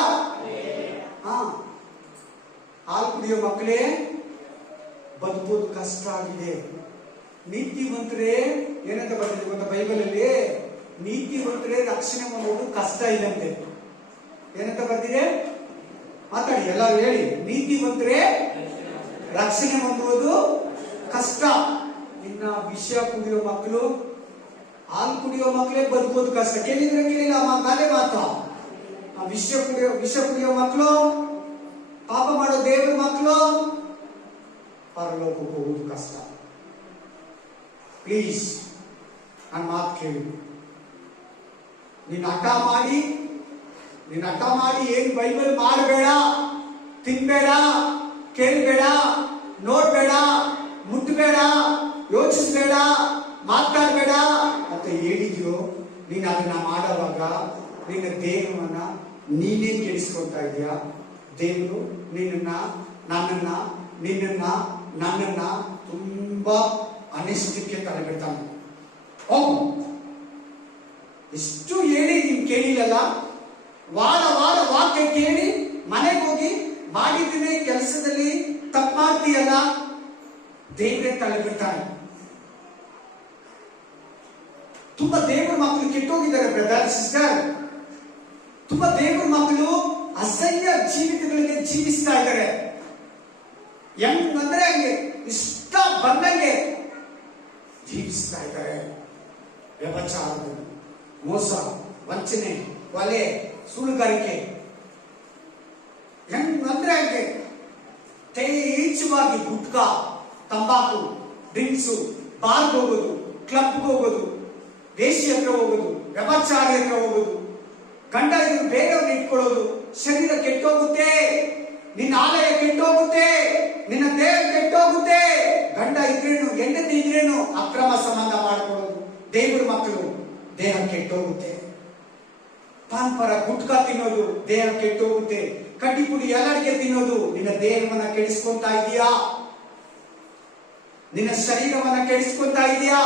ಹಾಲು ಕುಡಿಯೋ ಮಕ್ಕಳೇ, ಬದುಕೋದು ಕಷ್ಟ ಆಗಿದೆ. ನೀತಿವಂತರೇ ಏನಂತ ಬರ್ತಿದೆ ಗೊತ್ತಾ ಬೈಬಲ್ ಅಲ್ಲಿ? ನೀತಿವಂತರೇ ರಕ್ಷಣೆ ಮಾಡೋದು ಕಷ್ಟ ಇಲ್ಲಂತೆ. ಏನಂತ ಬರ್ತಿದೆ? ಮಾತಾಡಿ, ಎಲ್ಲರೂ ಹೇಳಿ. ನೀತಿವಂತರೇ ರಕ್ಷಣೆ ಹೊಂದುವುದು ಕಷ್ಟ. ಇನ್ನ ವಿಷ ಕುಡಿಯೋ ಮಕ್ಕಳು, ಹಾಲು ಕುಡಿಯೋ ಮಕ್ಕಳೇ ಬದುಕೋದು ಕಷ್ಟ. ಕೇಳಿದ್ರೆ ಕೇಳಿಲ್ಲ, ಗಾದೆ ಮಾತು. ವಿಷ ಕುಡಿಯೋ ಮಕ್ಕಳು, ಪಾಪ ಮಾಡೋ ದೇವರ ಮಕ್ಕಳು ಪರಲೋಕಕ್ಕೆ ಹೋಗುವುದು ಕಷ್ಟ. ಪ್ಲೀಸ್ ನನ್ನ ಮಾತು ಕೇಳಿ. ನೀನು ಹಠ ಮಾಡಿ ಏನ್ ಬೈಬಲ್ ಮಾಡಬೇಡ, ತಿನ್ಬೇಡ, ಕೇಳಬೇಡ, ನೋಡ್ಬೇಡ, ಮುಟ್ಟಬೇಡ, ಯೋಚಿಸ್ಬೇಡ, ಮಾತಾಡಬೇಡ ಅಂತ ಹೇಳಿದ್ಯೋ, ನೀನು ಅದನ್ನ ಮಾಡುವಾಗ ನಿನ್ನ ದೇಹವನ್ನ ನೀನೇ ಕೆಡಿಸ್ಕೊಳ್ತಾ ಇದೀಯಾ. ದೇವರು ನನ್ನನ್ನ ತುಂಬಾ ಅನಿಷ್ಟಕ್ಕೆ ತಲೆಬಿಡ್ತಾನೆ. ಎಷ್ಟು ಹೇಳಿ ನೀನ್ ಕೇಳಿಲ್ಲಲ್ಲ? ವಾರ ವಾಕ್ಯ ಕೇಳಿ ಮನೆಗೆ ಹೋಗಿ ಮಾಡಿದ್ರೆ ಕೆಲಸದಲ್ಲಿ ತಪ್ಪು ಮಾಡ್ತೀಯಲ್ಲ, ದೇವರೇ ತಲೆ ಬಿಡ್ತಾನೆ. ತುಂಬಾ ದೇವರ ಮಕ್ಕಳು ಕೆಟ್ಟೋಗಿದ್ದಾರೆ ಬ್ರದರ್, ಸಿಸ್ಟರ್. ತುಂಬಾ ದೇವರ ಮಕ್ಕಳು ಅಸಹ್ಯ ಜೀವಿತಗಳಿಗೆ ಜೀವಿಸ್ತಾ ಇದ್ದಾರೆ. ಹೆಂಗಂದ್ರೆ ಹಂಗೆ ಇಷ್ಟ ಬಂದಂಗೆ ಜೀವಿಸ್ತಾ ಇದ್ದಾರೆ. ವ್ಯಭಚಾರ, ಮೋಸ, ವಂಚನೆ, ಕೊಲೆ, ಸುಳ್ಳುಗಾರಿಕೆ, ಹೆಂಗಂದ್ರೆ ಹಂಗೆ ತೇಜವಾಗಿ ಗುಟ್ಕಾ, ತಂಬಾಕು, ಡ್ರಿಂಕ್ಸು, ಬಾರ್ಗೆ ಹೋಗೋದು, ಕ್ಲಬ್ಗೆ ಹೋಗೋದು, ವೇಶ್ಯ ಹತ್ರ ಹೋಗೋದು, ವ್ಯಭಚಾರಿ ಹತ್ರ ಹೋಗೋದು, ಗಂಡ ಇದ್ರು ಬೇರೆಯವ್ರನ್ನ ಇಟ್ಕೊಳ್ಳೋದು. ಶರೀರ ಕೆಟ್ಟೋಗುತ್ತೆ, ನಿನ್ನ ಆಲಯ ಕೆಟ್ಟೋಗುತ್ತೆ, ನಿನ್ನ ದೇಹ ಕೆಟ್ಟೋಗುತ್ತೆ. ಗಂಡ ಇದ್ರೇನು, ಹೆಂಡತಿ ಇದ್ರೇನು ಅಕ್ರಮ ಸಂಬಂಧ ಮಾಡ್ಕೊಳ್ಳೋದು. ದೇವರ ಮಕ್ಕಳು ದೇಹ ಕೆಟ್ಟೋಗುತ್ತೆ. ಪಾನ್ಪರ ಗುಟ್ಕಾ ತಿನ್ನೋದು ದೇಹ ಕೆಟ್ಟೋಗುತ್ತೆ. ಕಡ್ಡಿ ಪುಡಿ ಎಲ್ಲರಿಗೆ ತಿನ್ನೋದು ನಿನ್ನ ದೇಹವನ್ನ ಕೆಡಿಸ್ಕೊಂತಾ ಇದೀಯಾ? ನಿನ್ನ ಶರೀರವನ್ನ ಕೆಡಿಸ್ಕೊಂತಾ ಇದೀಯಾ?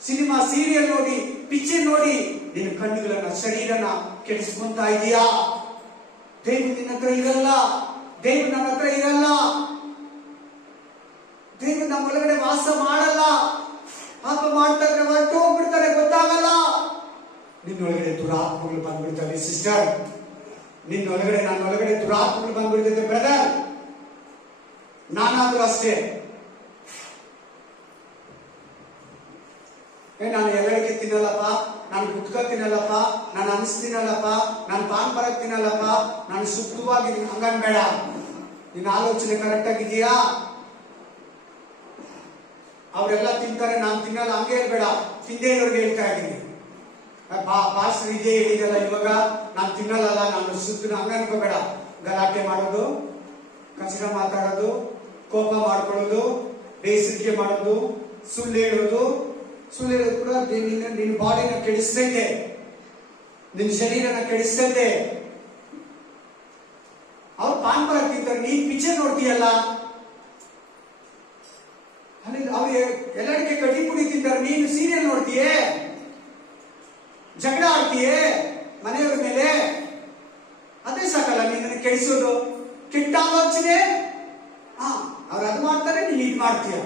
ಸಿನಿಮಾ, ಸೀರಿಯಲ್ ನೋಡಿ, ಪಿಕ್ಚರ್ ನೋಡಿ ನಿನ್ನ ಕಣ್ಣುಗಳನ್ನ, ಶರೀರನ ಕೆಡಿಸ್ಕೊಂತಾ ಇದೀಯಾ? ದೇವರು ನಿನ್ನ ಹತ್ರ ಇರಲ್ಲ, ದೇವರು ನನ್ನ ಹತ್ರ ಇರಲ್ಲ, ದೇವರು ನಮ್ಮ ಒಳಗಡೆ ವಾಸ ಮಾಡಲ್ಲ. ಪಾಪ ಮಾಡ್ತಾ ಇದ್ರೆ ಹೊರಟು ಹೋಗ್ಬಿಡ್ತಾರೆ, ಗೊತ್ತಾಗಲ್ಲ. ನಿನ್ನೊಳಗಡೆ ದುರಾತ್ಮಗಳು ಬಂದ್ಬಿಡ್ತವೆ ಸಿಸ್ಟರ್. ನಿನ್ನೊಳಗಡೆ, ನನ್ನೊಳಗಡೆ ದುರಾತ್ಮಗಳು ಬಂದ್ಬಿಡ್ತದೆ ಬ್ರದರ್. ನಾನಾದ್ರೂ ಅಷ್ಟೇ. ನಾನು ಎಲ್ಲರಿಗೆ ತಿನ್ನಲ್ಲಪ್ಪ, ನಾನು ಗುಟ್ಕ ತಿನ್ನಲ್ಲಪ್ಪ, ನಾನು ಅನಿಸ್ತೀನಲ್ಲಪ್ಪ, ನಾನು ಪಾನ್ ಪರಕ್ ತಿನ್ನಲ್ಲಪ್ಪ, ನಾನು ಶುದ್ಧವಾಗಿ ಹಂಗನ್ಬೇಡ. ನಿನ್ನ ಆಲೋಚನೆ ಕರೆಕ್ಟ್ ಆಗಿದೆಯಾ? ಅವರೆಲ್ಲ ತಿಂತಾರೆ, ನಾನು ತಿನ್ನಲ್ಲ ಹಂಗೆ ಹೇಳ್ಬೇಡ. ತಿಂದೇ ಇರೋರ್ಗೆ ಹೇಳ್ತಾ ಇದ್ದೀನಿ. ಪಾಸ್ಟರ್ ಇದೇ ಹೇಳಿದಲ್ಲ ಇವಾಗ, ನಾನು ತಿನ್ನಲ್ಲ, ನಾನು ಶುದ್ಧನ ಹಂಗ ಅನ್ಕೋಬೇಡ. ಗಲಾಟೆ ಮಾಡೋದು, ಕಚರ ಮಾತಾಡೋದು, ಕೋಪ ಮಾಡ್ಕೊಳ್ಳೋದು, ಬೇಸರಿಕೆ ಮಾಡೋದು, ಸುಳ್ಳು ಹೇಳೋದು ಕೂಡ ನಿನ್ನ ಬಾಡಿನ ಕೆಡಿಸ್ತೈತೆ, ನಿನ್ನ ಶರೀರನ ಕೆಡಿಸ್ತೈತೆ. ಅವ್ರು ಪಾನ್ ಪರಾಗ್ ತಿಂತಾರೆ, ನೀನ್ ಪಿಕ್ಚರ್ ನೋಡ್ತೀಯಲ್ಲ. ಅವ್ರು ಎಲ್ಲರಿಗೆ ಕಡ್ಡಿ ಪುಡಿ ತಿಂತಾರೆ, ನೀನು ಸೀರಿಯಲ್ ನೋಡ್ತೀಯೇ, ಜಗಳ ಆಡ್ತೀಯೇ ಮನೆಯವ್ರ ಮೇಲೆ. ಅದೇ ಸಾಕಲ್ಲ ನಿನ್ನನ್ನು ಕೆಡಿಸೋದು. ಕೆಟ್ಟ ಆಲೋಚನೆ, ಅವ್ರು ಅದು ಮಾಡ್ತಾರೆ, ನೀನು ಇದು ಮಾಡ್ತೀಯ,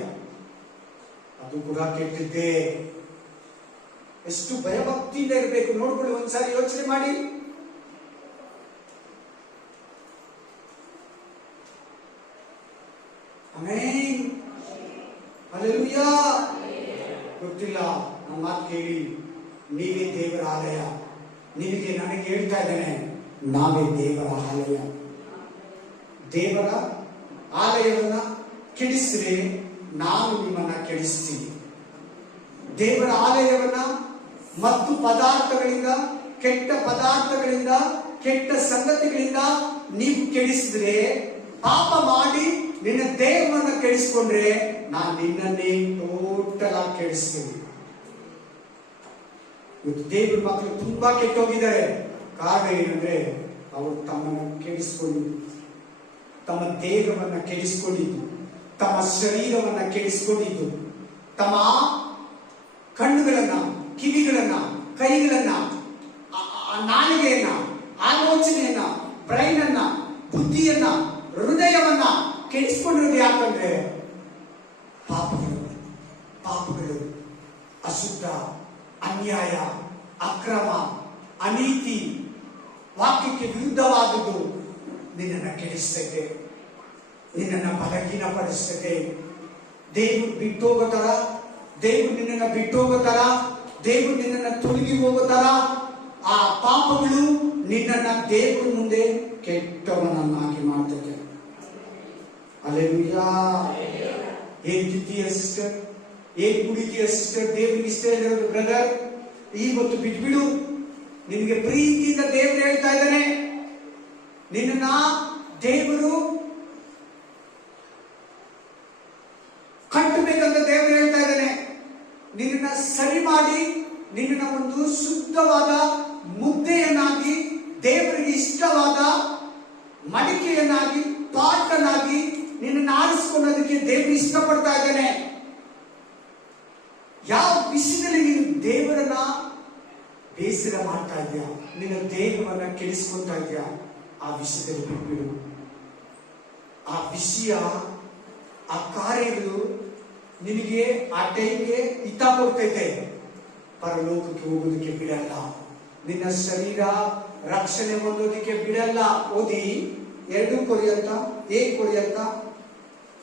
ಅದು ಕೂಡ ಕೆಟ್ಟಿದ್ದೆ. ಎಷ್ಟು ಭಯಭಕ್ತಿಯಿಂದ ಇರಬೇಕು ನೋಡ್ಕೊಳ್ಳಿ, ಒಂದ್ಸಾರಿ ಯೋಚನೆ ಮಾಡಿ. Amen, hallelujah. ಗೊತ್ತಿಲ್ಲ, ನನ್ನ ಮಾತು ಕೇಳಿ, ನೀವೇ ದೇವರ ಆಲಯ. ನಿನಗೆ ನನಗೆ ಹೇಳ್ತಾ ಇದ್ದೇನೆ, ನಾವೇ ದೇವರ ಆಲಯ. ದೇವರ ಆಲಯವನ್ನ ಕೆಡಿಸಿದ್ರೆ ನಾನು ನಿಮ್ಮನ್ನ ಕೆಡಿಸ್ತೀನಿ. ದೇವರ ಆಲಯವನ್ನ ಮತ್ತು ಪದಾರ್ಥಗಳಿಂದ, ಕೆಟ್ಟ ಪದಾರ್ಥಗಳಿಂದ, ಕೆಟ್ಟ ಸಂಗತಿಗಳಿಂದ ನೀವು ಕೆಡಿಸಿದ್ರೆ, ಪಾಪ ಮಾಡಿ ನಿನ್ನ ದೇವರನ್ನ ಕೆಡಿಸ್ಕೊಂಡ್ರೆ, ನಾನು ನಿನ್ನನ್ನೇ ಟೋಟಲ್ ಆಗಿ ಕೆಡಿಸ್ತೀನಿ. ಇವತ್ತು ದೇವರ ಮಕ್ಕಳು ತುಂಬಾ ಕೆಟ್ಟೋಗಿದ್ದಾರೆ. ಕಾರಣ ಏನಂದ್ರೆ, ಅವರು ತಮ್ಮನ್ನು ಕೆಡಿಸ್ಕೊಂಡು, ತಮ್ಮ ದೇಹವನ್ನ ಕೆಡಿಸ್ಕೊಂಡಿದ್ದು, ತಮ್ಮ ಶರೀರವನ್ನ ಕೆಡಿಸ್ಕೊಂಡಿದ್ದು, ತಮ್ಮ ಕಣ್ಣುಗಳನ್ನ, ಕಿವಿಗಳನ್ನ, ಕೈಗಳನ್ನ, ನಾಲಿಗೆಯನ್ನ, ಆಲೋಚನೆಯನ್ನ, ಬ್ರೈನ್ ಅನ್ನ, ಬುದ್ಧಿಯನ್ನ, ಹೃದಯವನ್ನ ಕೆಡಿಸ್ಕೊಂಡಿರೋದು. ಯಾಕಂದ್ರೆ ಪಾಪಗಳು, ಅಶುದ್ಧ, ಅನ್ಯಾಯ, ಅಕ್ರಮ, ಅನೀತಿ, ವಾಕ್ಯಕ್ಕೆ ವಿರುದ್ಧವಾದದ್ದು ನಿನ್ನನ್ನು ಕೆಡಿಸ್ತೈತೆ, ನಿನ್ನನ್ನು ಬಲಹೀನಪಡಿಸ್ತೈತೆ. ದೇವರು ಬಿಟ್ಟೋಗೋ ತರ, ದೇವರು ನಿನ್ನನ್ನು ಬಿಟ್ಟೋಗೋ ತರ, ದೇವರು ನಿನ್ನನ್ನು ತೊಲಗಿ ಹೋಗೋ ತರ ಆ ಪಾಪಗಳು ನಿನ್ನನ್ನ ದೇವರ ಮುಂದೆ ಕೆಟ್ಟವನನ್ನಾಗಿ ಮಾಡ್ತೈತೆ. ಹಲ್ಲೆಲೂಯಾ. ಏನ್ ತಿಂತೀಯ ಸಿಸ್ಟರ್, ಏನ್ ಕುಡಿತೀಯ ಸಿಸ್ಟರ್, ದೇವರಿಗೆ ಇಷ್ಟ ಇರೋದು ಬ್ರದರ್, ಇವತ್ತು ಬಿಟ್ಬಿಡು. ನಿನಗೆ ಪ್ರೀತಿಯಿಂದ ದೇವರು ಹೇಳ್ತಾ ಇದ್ದಾನೆ, ನಿನ್ನ ದೇವರು ಕಟ್ಟಬೇಕಂತ ದೇವರು ಹೇಳ್ತಾ ಇದ್ದಾನೆ. ನಿನ್ನ ಸರಿ ಮಾಡಿ, ನಿನ್ನ ಒಂದು ಶುದ್ಧವಾದ ಮುದ್ದೆಯನ್ನಾಗಿ, ದೇವರಿಗೆ ಇಷ್ಟವಾದ ಮಡಿಕೆಯನ್ನಾಗಿ, ಪಾಟನ್ನಾಗಿ ನಿನ್ನನ್ನು ಆರಿಸಿಕೊಳ್ಳೋದಕ್ಕೆ ದೇವರು ಇಷ್ಟಪಡ್ತಾ ಇದ್ದಾನೆ. ಯಾವ ವಿಷಯದಲ್ಲಿ ನೀನು ದೇವರನ್ನ ಬೇಸರ ಮಾಡ್ತಾ ಇದೆಯಾ, ನಿನ್ನ ದೇಹವನ್ನ ಕೆಡಿಸ್ಕೊಳ್ತಾ ಇದೆಯಾ, ಆ ವಿಷಯದಲ್ಲಿ ಬಿಟ್ಬಿಡು. ಆ ವಿಷಯ, ಆ ಕಾರ್ಯಗಳು ನಿನಗೆ ಆ ಟೈಮ್ಗೆ ಹಿತ ಕೊಡ್ತೈತೆ, ಪರಲೋಕಕ್ಕೆ ಹೋಗೋದಕ್ಕೆ ಬಿಡಲ್ಲ. ನಿನ್ನ ಶರೀರ ರಕ್ಷಣೆ ಹೊಂದೋದಕ್ಕೆ ಬಿಡಲ್ಲ. ಓದಿ 2 ಕೊರಿಂಥ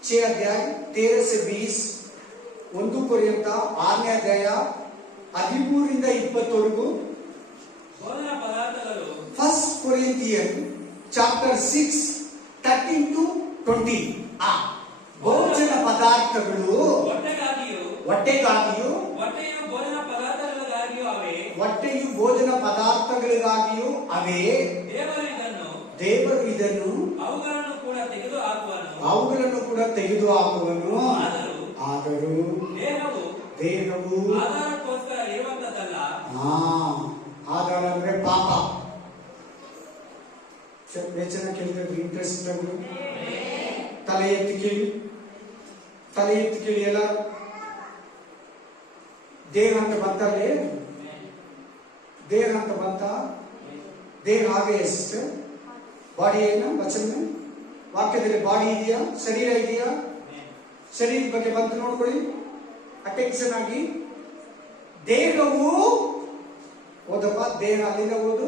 6 ಅಧ್ಯಾಯ 13-20, 1 ಕೊರಿಂಥ 6ನೇ ಅಧ್ಯಾಯ 13-20 ಬೋಧನಾ ಪದಾರ್ಥಗಳು. 1 Corinthians chapter 6 13-20. ಭೋಜನ ಪದಾರ್ಥಗಳು ಹೊಟ್ಟೆಗಾಗಿಯೂ ಹೊಟ್ಟೆಯು ಭೋಜನ ಪದಾರ್ಥಗಳಿಗಾಗಿಯೂ ಅವೇ. ದೇವರು ಇದನ್ನು ಅವುಗಳನ್ನು ಕೂಡ ತೆಗೆದು ಹಾಕುವನು. ಆದರೂ ದೇಹವು ಆಧಾರ ಅಂದ್ರೆ ಪಾಪ. ವೇಚನ ಕೇಳಿದ್ರೆ ಇಂಟ್ರೆಸ್ಟ್ ತಲೆ ಎತ್ತಿ ಕೇಳಿ ಎಲ್ಲ. ದೇಹ ಅಂತ ಬಂತಲ್ಲೇ, ದೇಹ ಅಂತ ಬಂತ, ದೇಹ ಹಾಗೆ ಸಿಸ್ಟರ್. ಬಾಡಿ ಏನು ವಚನ ವಾಕ್ಯದಲ್ಲಿ ಬಾಡಿ ಇದೆಯಾ, ಶರೀರ ಇದೆಯಾ? ಶರೀರದ ಬಗ್ಗೆ ಬಂತು ನೋಡ್ಕೊಳ್ಳಿ ಅಟೆನ್ಷನ್ ಆಗಿ. ದೇಹವು ಓದಪ್ಪ, ದೇಹ ಅಲ್ಲಿಂದ ಓದು.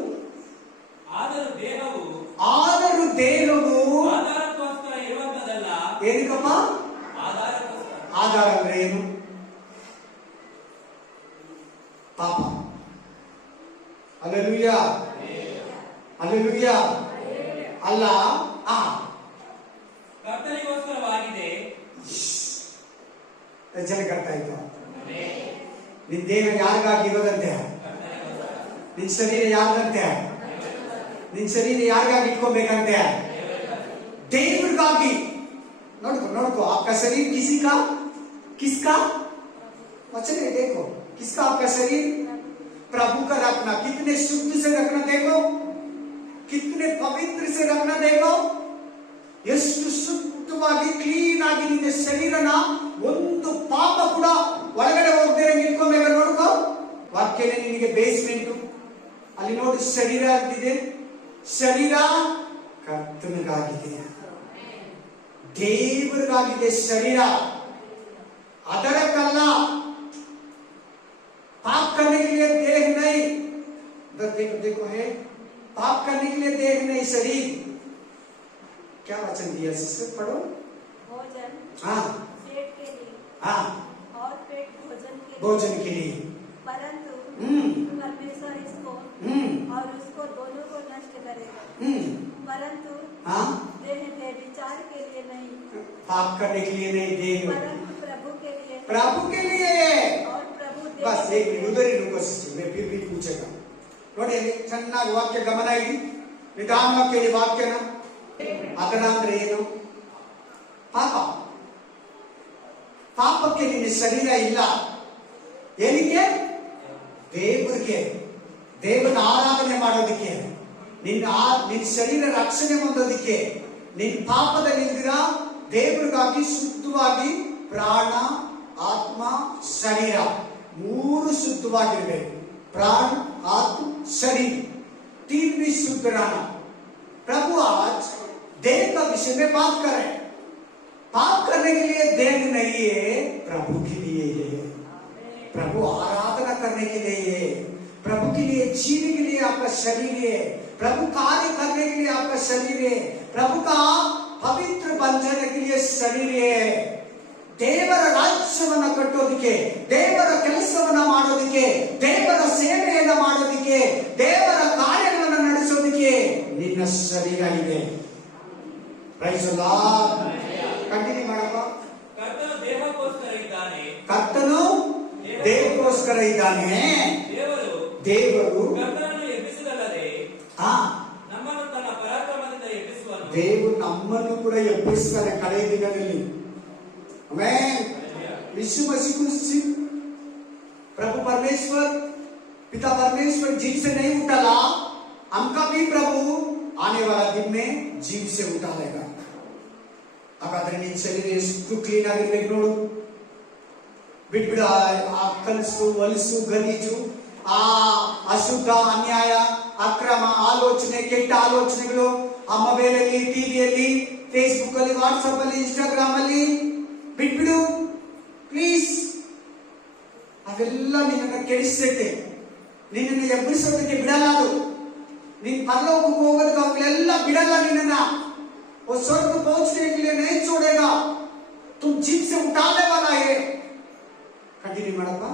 ಆದರೂ ದೇಹವು ಆಧಾರಕ್ಕೋಸ್ಕರ ಇರುವಂತದಲ್ಲ. ಏನಕ್ಕಪ್ಪ ಆಧಾರ ಅಂದ್ರೆ ಏನು? ಪಾಪ. Alleluia, alleluia. ಅಲ್ಲ, ಕರ್ತನಿಗೋಸ್ಕರವಾಗಿದೆ. ಜನಕ್ಕೆ ಅರ್ಥ ಆಯ್ತು? ನಿನ್ ದೇಹ ಯಾರಿಗಾಗಿ ಇರೋದಂತೆ? ನಿನ್ ಶರೀರ ಯಾರಿಗಂತೆ? ನಿನ್ ಶರೀರ ಯಾರಿಗಾಗಿ ಇಟ್ಕೋಬೇಕಂತೆ? ದೇವ್ರಿಗಾಗಿ. ನೋಡ್ಕೋ आपका शरीर किसी का, किसका वचन है? देखो किसका आपका शरीर? प्रभु का रखना. कितने शुद्ध से रखना देखो, कितने पवित्र से रखना देखो. ಎಷ್ಟು ಶುದ್ಧವಾಗಿ ಕ್ಲೀನ್ ಆಗಿ ನಿನ್ನ ಶರೀರನ ಒಂದು ಪಾಪ ಕೂಡ ಒಳಗಡೆ ಹೋಗದೆ ಇಟ್ಕೋಬೇಕು. ನೋಡ್ಕೋ, ವಾಕ್ಯನೇ ನಿನಗೆ ಬೇಸ್ಮೆಂಟು. ಅಲ್ಲಿ ನೋಡಿ ಶರೀರ ಅಂತಿದೆ. ಶರೀರ ಕರ್ತನಿಗಾಗಿದೆ, ದೇವರಿಗಾಗಿದೆ ಶರೀರ, ಅದರಕ್ಕಲ್ಲ. पाप करने के लिए देह नहीं, देखो है, पाप करने के लिए देह नहीं, शरीर. क्या वचन दिया सिस्टर? पढ़ो. भोजन हाँ, पेट के लिए, हाँ, और पेट भोजन के लिए, भोजन के लिए. परंतु परमेश्वर इसको और उसको दोनों को नष्ट करेगा. परंतु हाँ, देह व्यभिचार के लिए नहीं, पाप करने के लिए नहीं, देह परंतु प्रभु के लिए, प्रभु के लिए. और प्रभु बस देह एक मिनट उधर ही रुको सिस्टर, मैं फिर भी पूछेगा. ನೋಡಿ, ಚೆನ್ನಾಗಿ ವಾಕ್ಯ ಗಮನ ಇಡಿ, ನಿಧಾನವಾಗಿ ಕೇಳಿ ವಾಕ್ಯನ. ಅದರ ಅಂದ್ರೆ ಏನು? ಪಾಪ. ಪಾಪಕ್ಕೆ ನಿನ್ನ ಶರೀರ ಇಲ್ಲ. ಏನಕ್ಕೆ? ದೇವರಿಗೆ, ದೇವರ ಆರಾಧನೆ ಮಾಡೋದಕ್ಕೆ, ನಿನ್ನ ಶರೀರ ರಕ್ಷಣೆ ಹೊಂದೋದಕ್ಕೆ. ನಿನ್ನ ಪಾಪದಲ್ಲಿ ಇಲ್ದಿರ ದೇವರಿಗಾಗಿ ಶುದ್ಧವಾಗಿ ಪ್ರಾಣ, ಆತ್ಮ, ಶರೀರ ಮೂರು ಶುದ್ಧವಾಗಿರ್ಬೇಕು. प्राण, आत्म, शरीर तीन भी शुद्ध रहना. प्रभु आज देह का विषय में बात कर रहे हैं. पाप करने के लिए देह नहीं है, प्रभु के लिए है. प्रभु आराधना करने के लिए है, प्रभु के लिए जीने के लिए आपका शरीर है, प्रभु कार्य करने के लिए आपका शरीर है, प्रभु का पवित्र बन जाने के लिए शरीर है. ದೇವರ ರಾಜ್ಯವನ್ನ ಕಟ್ಟೋದಿಕ್ಕೆ, ದೇವರ ಕೆಲಸವನ್ನ ಮಾಡೋದಿಕ್ಕೆ, ದೇವರ ಸೇವೆಯನ್ನ ಮಾಡೋದಿಕ್ಕೆ, ದೇವರ ಕಾರ್ಯಗಳನ್ನು ನಡೆಸೋದಿಕ್ಕೆ ನಿನ್ನ ಶರೀರ ಇದೆ. Price the lord. ಕಂಟಿನ್ಯೂ ಮಾಡಪ್ಪ. ಕರ್ತನು ದೇಹಕ್ಕೋಸ್ಕರ ಇದ್ದಾನೆ, ಕರ್ತನು ದೇಹಕ್ಕೋಸ್ಕರ ಇದ್ದಾನೆ. ದೇವರು ಕರ್ತನನ್ನು ಎಬ್ಬಿಸಿದಲ್ಲದೆ ನಮ್ಮನ್ನು ತನ್ನ ಪರಾಕ್ರಮದಿಂದ ಎಬ್ಬಿಸುವನು. ದೇವರು ನಮ್ಮನ್ನು ಕೂಡ ಎಬ್ಬಿಸ್ತಾನೆ ಕಡೆಯ ದಿನದಲ್ಲಿ. आमेन. यीशु मसीह को प्रभु परमेश्वर पिता परमेश्वर जीव से नहीं उठाला, हमका भी प्रभु आने वाला दिन में जीव से उठा लेगा. ಹಾಗಾದ್ರೆ ನಿನ್ನ ಶರೀರ ಎಷ್ಟು ಕ್ಲೀನ್ ಆಗಿರ್ಬೇಕು ನೋಡು. ಬಿಟ್ಬಿಡ ಆ ಕನಸು, ಹೊಲಸು, ಗಲೀಜು, ಆ ಅಶುದ್ಧ, ಅನ್ಯಾಯ, ಅಕ್ರಮ ಆಲೋಚನೆ, ಕೆಟ್ಟ ಆಲೋಚನೆಗಳು ಆ ಮೊಬೈಲ್ ಅಲ್ಲಿ, ಟಿವಿಯಲ್ಲಿ, ಫೇಸ್ಬುಕ್ ಅಲ್ಲಿ, ವಾಟ್ಸ್ಆಪ್ ಅಲ್ಲಿ, ಇನ್ಸ್ಟಾಗ್ರಾಮ್ ಅಲ್ಲಿ ಬಿಟ್ಬಿಡು ಪ್ಲೀಸ್. ಅವೆಲ್ಲ ನಿನ್ನನ್ನು ಕೆಡಿಸ್ತೈತೆ, ನಿನ್ನನ್ನು ಎಬ್ಬಿಸೋದಕ್ಕೆ ಬಿಡಲ್ಲ. ಅದು ನಿನ್ ಪರಲೋಕಕ್ಕೆ ಹೋಗೋದಕ್ಕೆ ಅವೆಲ್ಲ ಬಿಡಲ್ಲ ನಿನ್ನನ್ನ. वो स्वर्ग पहुंचने के लिए नहीं छोड़ेगा, तुम जीव से उठाने वाला है. ಕಂಟಿನ್ಯೂ ಮಾಡಪ್ಪ.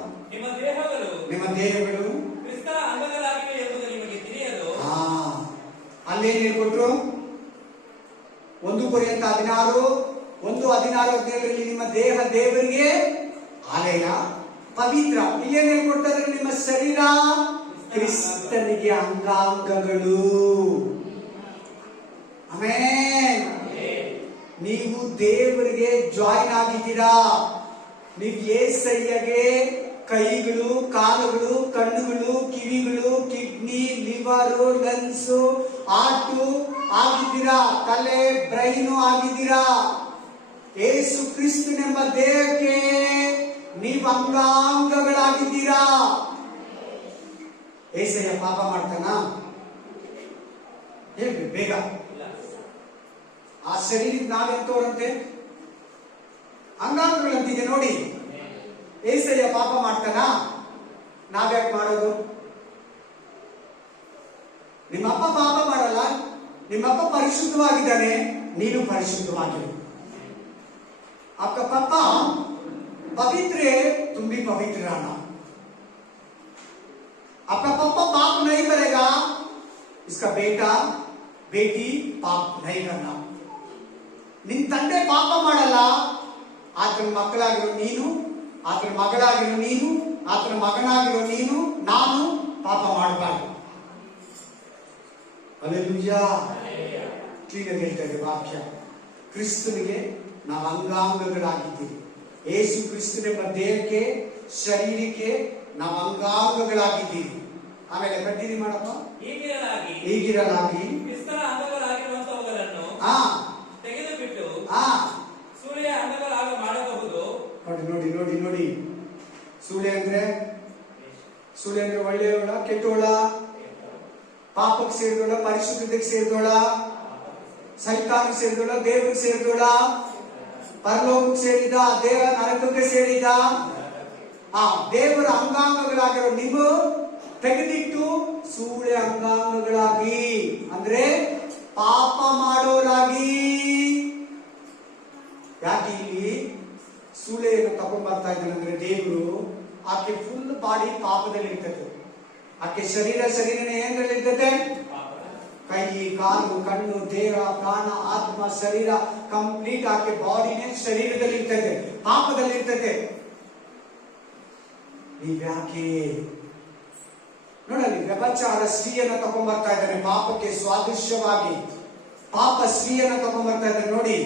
ನಿಮ್ಮ ದೇಹಗಳು ಕ್ರಿಸ್ತನ ಅಂಗಗಳಾಗಿವೆ ಎಂಬುದು ನಿಮಗೆ ತಿಳಿಯದು. ಅಲ್ಲೇನು ಹೇಳ್ಕೊಟ್ರು? 1 ಕೊರಿಂಥ 16:15 ನಿಮ್ಮ ದೇಹ ದೇವರಿಗೆ ಆಲಯ, ಪವಿತ್ರ. ಇಲ್ಲೇನು ಹೇಳ್ಕೊಡ್ತಾರೆ? ನಿಮ್ಮ ಶರೀರ ಕ್ರಿಸ್ತನಿಗೆ ಅಂಗಾಂಗಗಳು. ಆಮೆನ್. ನೀವು ದೇವರಿಗೆ ಜಾಯಿನ್ ಆಗಿದ್ದೀರಾ. ನೀವು ಏಸಯ್ಯಗೆ ಕೈಗಳು, ಕಾಲುಗಳು, ಕಣ್ಣುಗಳು, ಕಿವಿಗಳು, ಕಿಡ್ನಿ, ಲಿವರು, ಲಂಗ್ಸು, ಹಾರ್ಟು ಆಗಿದ್ದೀರಾ. ತಲೆ, ಬ್ರೈನು ಆಗಿದ್ದೀರಾ. ಯೇಸು ಕ್ರಿಸ್ತನೆಂಬ ದೇಹಕ್ಕೆ ನೀವು ಅಂಗಾಂಗಗಳಾಗಿದ್ದೀರಾ. ಏಸಯ್ಯ ಪಾಪ ಮಾಡ್ತಾನ? ಹೇಳ್ರಿ ಬೇಗ. ಆ ಶರೀರಕ್ಕೆ ನಾವೆಂತವ್ರಂತೆ? ಅಂಗಾಂಗಗಳಂತಿದೆ ನೋಡಿ. ಏಸಯ್ಯ ಪಾಪ ಮಾಡ್ತಾನ? ನಾವ್ಯಾಕೆ ಮಾಡೋದು? ನಿಮ್ಮಪ್ಪ ಪಾಪ ಮಾಡಲ್ಲ, ನಿಮ್ಮಪ್ಪ ಪರಿಶುದ್ಧವಾಗಿದ್ದಾನೆ, ನೀನು ಪರಿಶುದ್ಧವಾಗಿರು. आपका पापा पवित्र है, तुम भी पवित्र रहना. आपका पापा पाप नहीं करे, बोलेगा इसका बेटा बेटी पाप नहीं करना. ನಿನ್ ತಂದೆ ಪಾಪ ಮಾಡಲ್ಲ, ಆತನ ಮಕ್ಕಳಾಗಿರೋ ನೀನು, ಆತನ ಮಗಳಾಗಿರೋ ನೀನು, ಆತನ ಮಗನಾಗಿರೋ ನೀನು, ನಾನು ಪಾಪ ಮಾಡಬಾರ್ದು. ಹಲ್ಲೆಲೂಯಾ. ಕ್ಲೀನಾಗಿ ಹೇಳ್ತಾ ಇದೆ ವಾಕ್ಯ. ಕ್ರಿಸ್ತನಿಗೆ ನಾವು ಅಂಗಾಂಗಗಳಾಗಿದ್ದೀವಿ. ಯೇಸು ಕ್ರಿಸ್ತನೆಂಬ ದೇಹಕ್ಕೆ, ಶರೀರಕ್ಕೆ ನಾವು ಅಂಗಾಂಗಗಳಾಗಿದ್ದೀವಿ. ಆಮೇಲೆ ಕಂಟಿನ್ಯೂ ಮಾಡಪ್ಪ. ಹೀಗಿರಲಾಗಿ ಕ್ರಿಸ್ತನ ಅಂಗಗಳಾಗಿರುವಂತವುಗಳನ್ನು ತೆಗೆದುಬಿಟ್ಟು ಸೂಳೆಯ ಅಂಗಗಳಾಗ ಮಾಡಬಹುದು. ನೋಡಿ ನೋಡಿ ನೋಡಿ, ಸೂಳೆ ಅಂದ್ರೆ ಒಳ್ಳೆಯವಳ ಕೆಟ್ಟೋಳ, ಪಾಪಕ್ಕೆ ಸೇರಿದೋಳ, ಪರಿಶುದ್ಧತೆಗೆ ಸೇರಿದೋಳ, ಸೈತಾನಿಗೆ ಸೇರಿದೋಳ, ದೇವರಿಗೆ ಸೇರಿದೋಳ, ಪರಲೋಕಕ್ಕೆ ಸೇರಿದ, ದೇವ ನರಕಕ್ಕೆ ಸೇರಿದ. ದೇವರ ಅಂಗಾಂಗಗಳಾಗಿರೋ ನೀವು ತೆಗೆದಿಟ್ಟು ಸೂಳೆ ಅಂಗಾಂಗಗಳಾಗಿ ಅಂದ್ರೆ ಪಾಪ ಮಾಡೋರಾಗಿ. ಯಾಕೆ ಇಲ್ಲಿ ಸೂಳೆಯನ್ನು ತಗೊಂಡ್ ಬರ್ತಾ ಇದ್ದಾನೆ ಅಂದ್ರೆ ದೇವರು ಆಕೆ ಫುಲ್ ಬಾಡಿ ಪಾಪದಲ್ಲಿ ಇರ್ತದೆ. ಆಕೆ ಶರೀರನೇ ಏನ್ರಲ್ಲಿ ಇರ್ತದೆ? ಕೈ, ಕಾಲು, ಕಣ್ಣು, ದೇಹ, ಪ್ರಾಣ, ಆತ್ಮ, ಶರೀರ ಕಂಪ್ಲೀಟ್ ಆಕೆ ಬಾಡಿನೇ ಶರೀರದಲ್ಲಿ ಇರ್ತದೆ, ಪಾಪದಲ್ಲಿ ಇರ್ತದೆ. ನೀವ್ಯಾಕೆ ನೋಡಲಿ, ವ್ಯಭಚಾರ ಸ್ತ್ರೀಯನ್ನ ತಗೊಂಡ್ ಬರ್ತಾ ಇದ್ದಾನೆ ಪಾಪಕ್ಕೆ ಸಾದೃಶ್ಯವಾಗಿ. ಪಾಪ ಸ್ತ್ರೀಯನ್ನ ತಗೊಂಡ್ ಬರ್ತಾ ಇದ್ದಾನೆ ನೋಡಿ.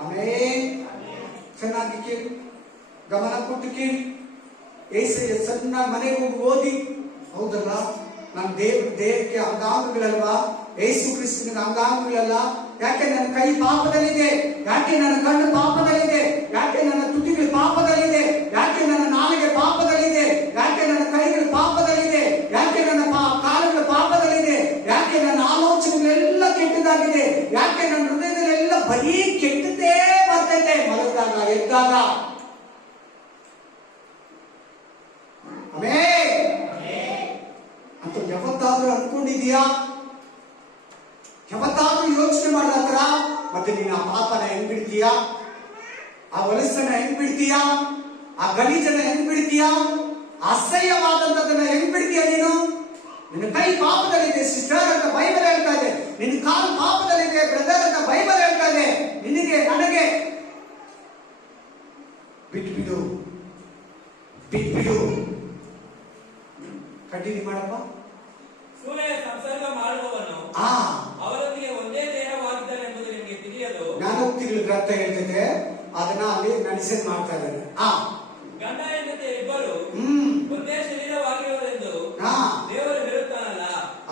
ಆಮೇಲೆ ಚೆನ್ನಾಗಿ ಕೇಳಿ, ಗಮನ ಕೊಟ್ಟು ಕೇಳಿ. ಏಸಯ್ಯ ಚೆನ್ನಾಗಿ ಮನೆಗೆ ಹೋಗಿ ಓದಿ. ಹೌದಲ್ಲ, ನನ್ನ ದೇಹಕ್ಕೆ ಅಂಗಾಂಗಗಳಲ್ವಾ? ಏಸು ಕ್ರಿಸ್ತನಿಗೆ ಅಂಗಾಂಗಗಳಲ್ಲ. ಯಾಕೆ ನನ್ನ ಕೈ ಪಾಪದಲ್ಲಿದೆ? ಯಾಕೆ ನನ್ನ ಕಣ್ಣು ಪಾಪದಲ್ಲಿದೆ? ಯಾಕೆ ನನ್ನ ತುಟಿಗಳು ಪಾಪದಲ್ಲಿದೆ? ಯಾಕೆ ನನ್ನ ನಾಲಿಗೆ ಪಾಪದಲ್ಲಿದೆ? ಯಾಕೆ ನನ್ನ ಕೈಗಳು ಪಾಪದಲ್ಲಿದೆ? ಯಾಕೆ ನನ್ನ ಕಾಲುಗಳು ಪಾಪದಲ್ಲಿದೆ? ಯಾಕೆ ನನ್ನ ಆಲೋಚನೆಗಳೆಲ್ಲ ಕೆಟ್ಟದಾಗಿದೆ? ಯಾಕೆ ನನ್ನ ಹೃದಯದಲ್ಲೆಲ್ಲ ಬರೀ ಕೆಟ್ಟದೇ ಬರ್ತೈತೆ? ಮಲಗಿದಾಗ, ಎದ್ದಾಗ. ಅಂತ ಯಾವತ್ತಾದ್ರೂ ಅನ್ಕೊಂಡಿದ್ಯಾ? ಯಾವತ್ತಾದ್ರೂ ಯೋಚನೆ ಮಾಡತ್ರ? ಮತ್ತೆ ನೀನು ಆ ಪಾಪನ ಹೆಂಗ್ ಬಿಡ್ತೀಯಾ? ಆ ಹೊಲಸನ್ನ ಹೆಂಗ್ ಬಿಡ್ತೀಯಾ? ಆ ಗಲೀಜನ್ನ ಹೆಂಗ್ ಬಿಡ್ತೀಯಾ? ಅಸಹ್ಯವಾದಂತದನ್ನ ಹೆಂಗ್ ಬಿಡ್ತೀಯ ನೀನು? ನಿನ್ನ ಕೈ ಪಾಪದಲ್ಲಿದೆ ಸಿಸ್ಟರ್ ಅಂತ ಬೈಬಲ್ ಹೇಳ್ತಾ ಇದೆ. ನಿನ್ನ ಕಾಲು ಪಾಪದಲ್ಲಿದೆ ಬ್ರದರ್ ಅಂತ ಬೈಬಲ್ ಹೇಳ್ತಾ ಇದೆ. ನಿನಗೆ, ನನಗೆ ಬಿಟ್ಬಿಡು. ಕಂಟಿನ್ಯೂ ಮಾಡಪ್ಪ. ಸೂಳೆಯ ಸಂಸರ್ಗ ಮಾಡುವವನು ಅವರೊಂದಿಗೆ ಒಂದೇ ದೇಹವಾಗಿದ್ದಾನೆ ಎಂಬುದು ನಿಮಗೆ ತಿಳಿಯದು. ಜ್ಞಾನೋಕ್ತಿಗಳ ಗ್ರಂಥ ಹೇಳ್ತದೆ, ಅದನ್ನ ಅಲ್ಲಿ ಮೆನ್ಷನ್ ಮಾಡ್ತಾ ಇದ್ದಾರೆ. ಗಂಡ ಹೆಂಡತಿ ಇಬ್ಬರು ಒಂದೇ ಶರೀರವಾಗಿರುವುದೆಂದು ದೇವರು ಹೇಳುತ್ತಾನಲ್ಲ.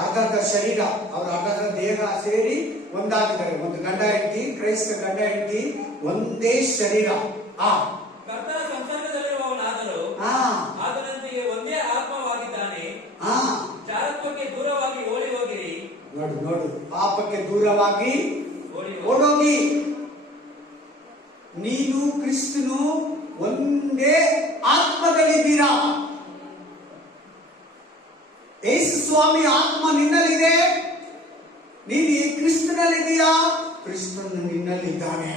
ಅರ್ಧ ಶರೀರ, ಅವ್ರ ಅರ್ಧ ದೇಹ ಸೇರಿ ಒಂದಾಗಿದ್ದಾರೆ. ಒಂದು ಗಂಡ ಹೆಂಡತಿ, ಕ್ರೈಸ್ತ ಗಂಡ ಹೆಂಡತಿ ಒಂದೇ ಶರೀರ. ಕರ್ತನ ಸಂಸರ್ಗದಲ್ಲಿರುವವನಾದರೂ ಆತನೊಂದಿಗೆ ಒಂದೇ ಆತ್ಮವಾಗಿದ್ದಾನೆ. ಜಾರತ್ವಕ್ಕೆ ದೂರವಾಗಿ ಓಡಿ ಹೋಗಿರಿ. ನೋಡು, ಪಾಪಕ್ಕೆ ದೂರವಾಗಿ ಓಡೋಗಿ. ನೀನು ಕ್ರಿಸ್ತನು ಒಂದೇ ಆತ್ಮದಲ್ಲಿದ್ದೀರಾ. ಯೇಸು ಸ್ವಾಮಿ ಆತ್ಮ ನಿನ್ನಲ್ಲಿದೆ. ನೀನು ಕ್ರಿಸ್ತನಲ್ಲಿದ್ದೀಯಾ? ಕ್ರಿಸ್ತನು ನಿನ್ನಲ್ಲಿದ್ದಾನೆ.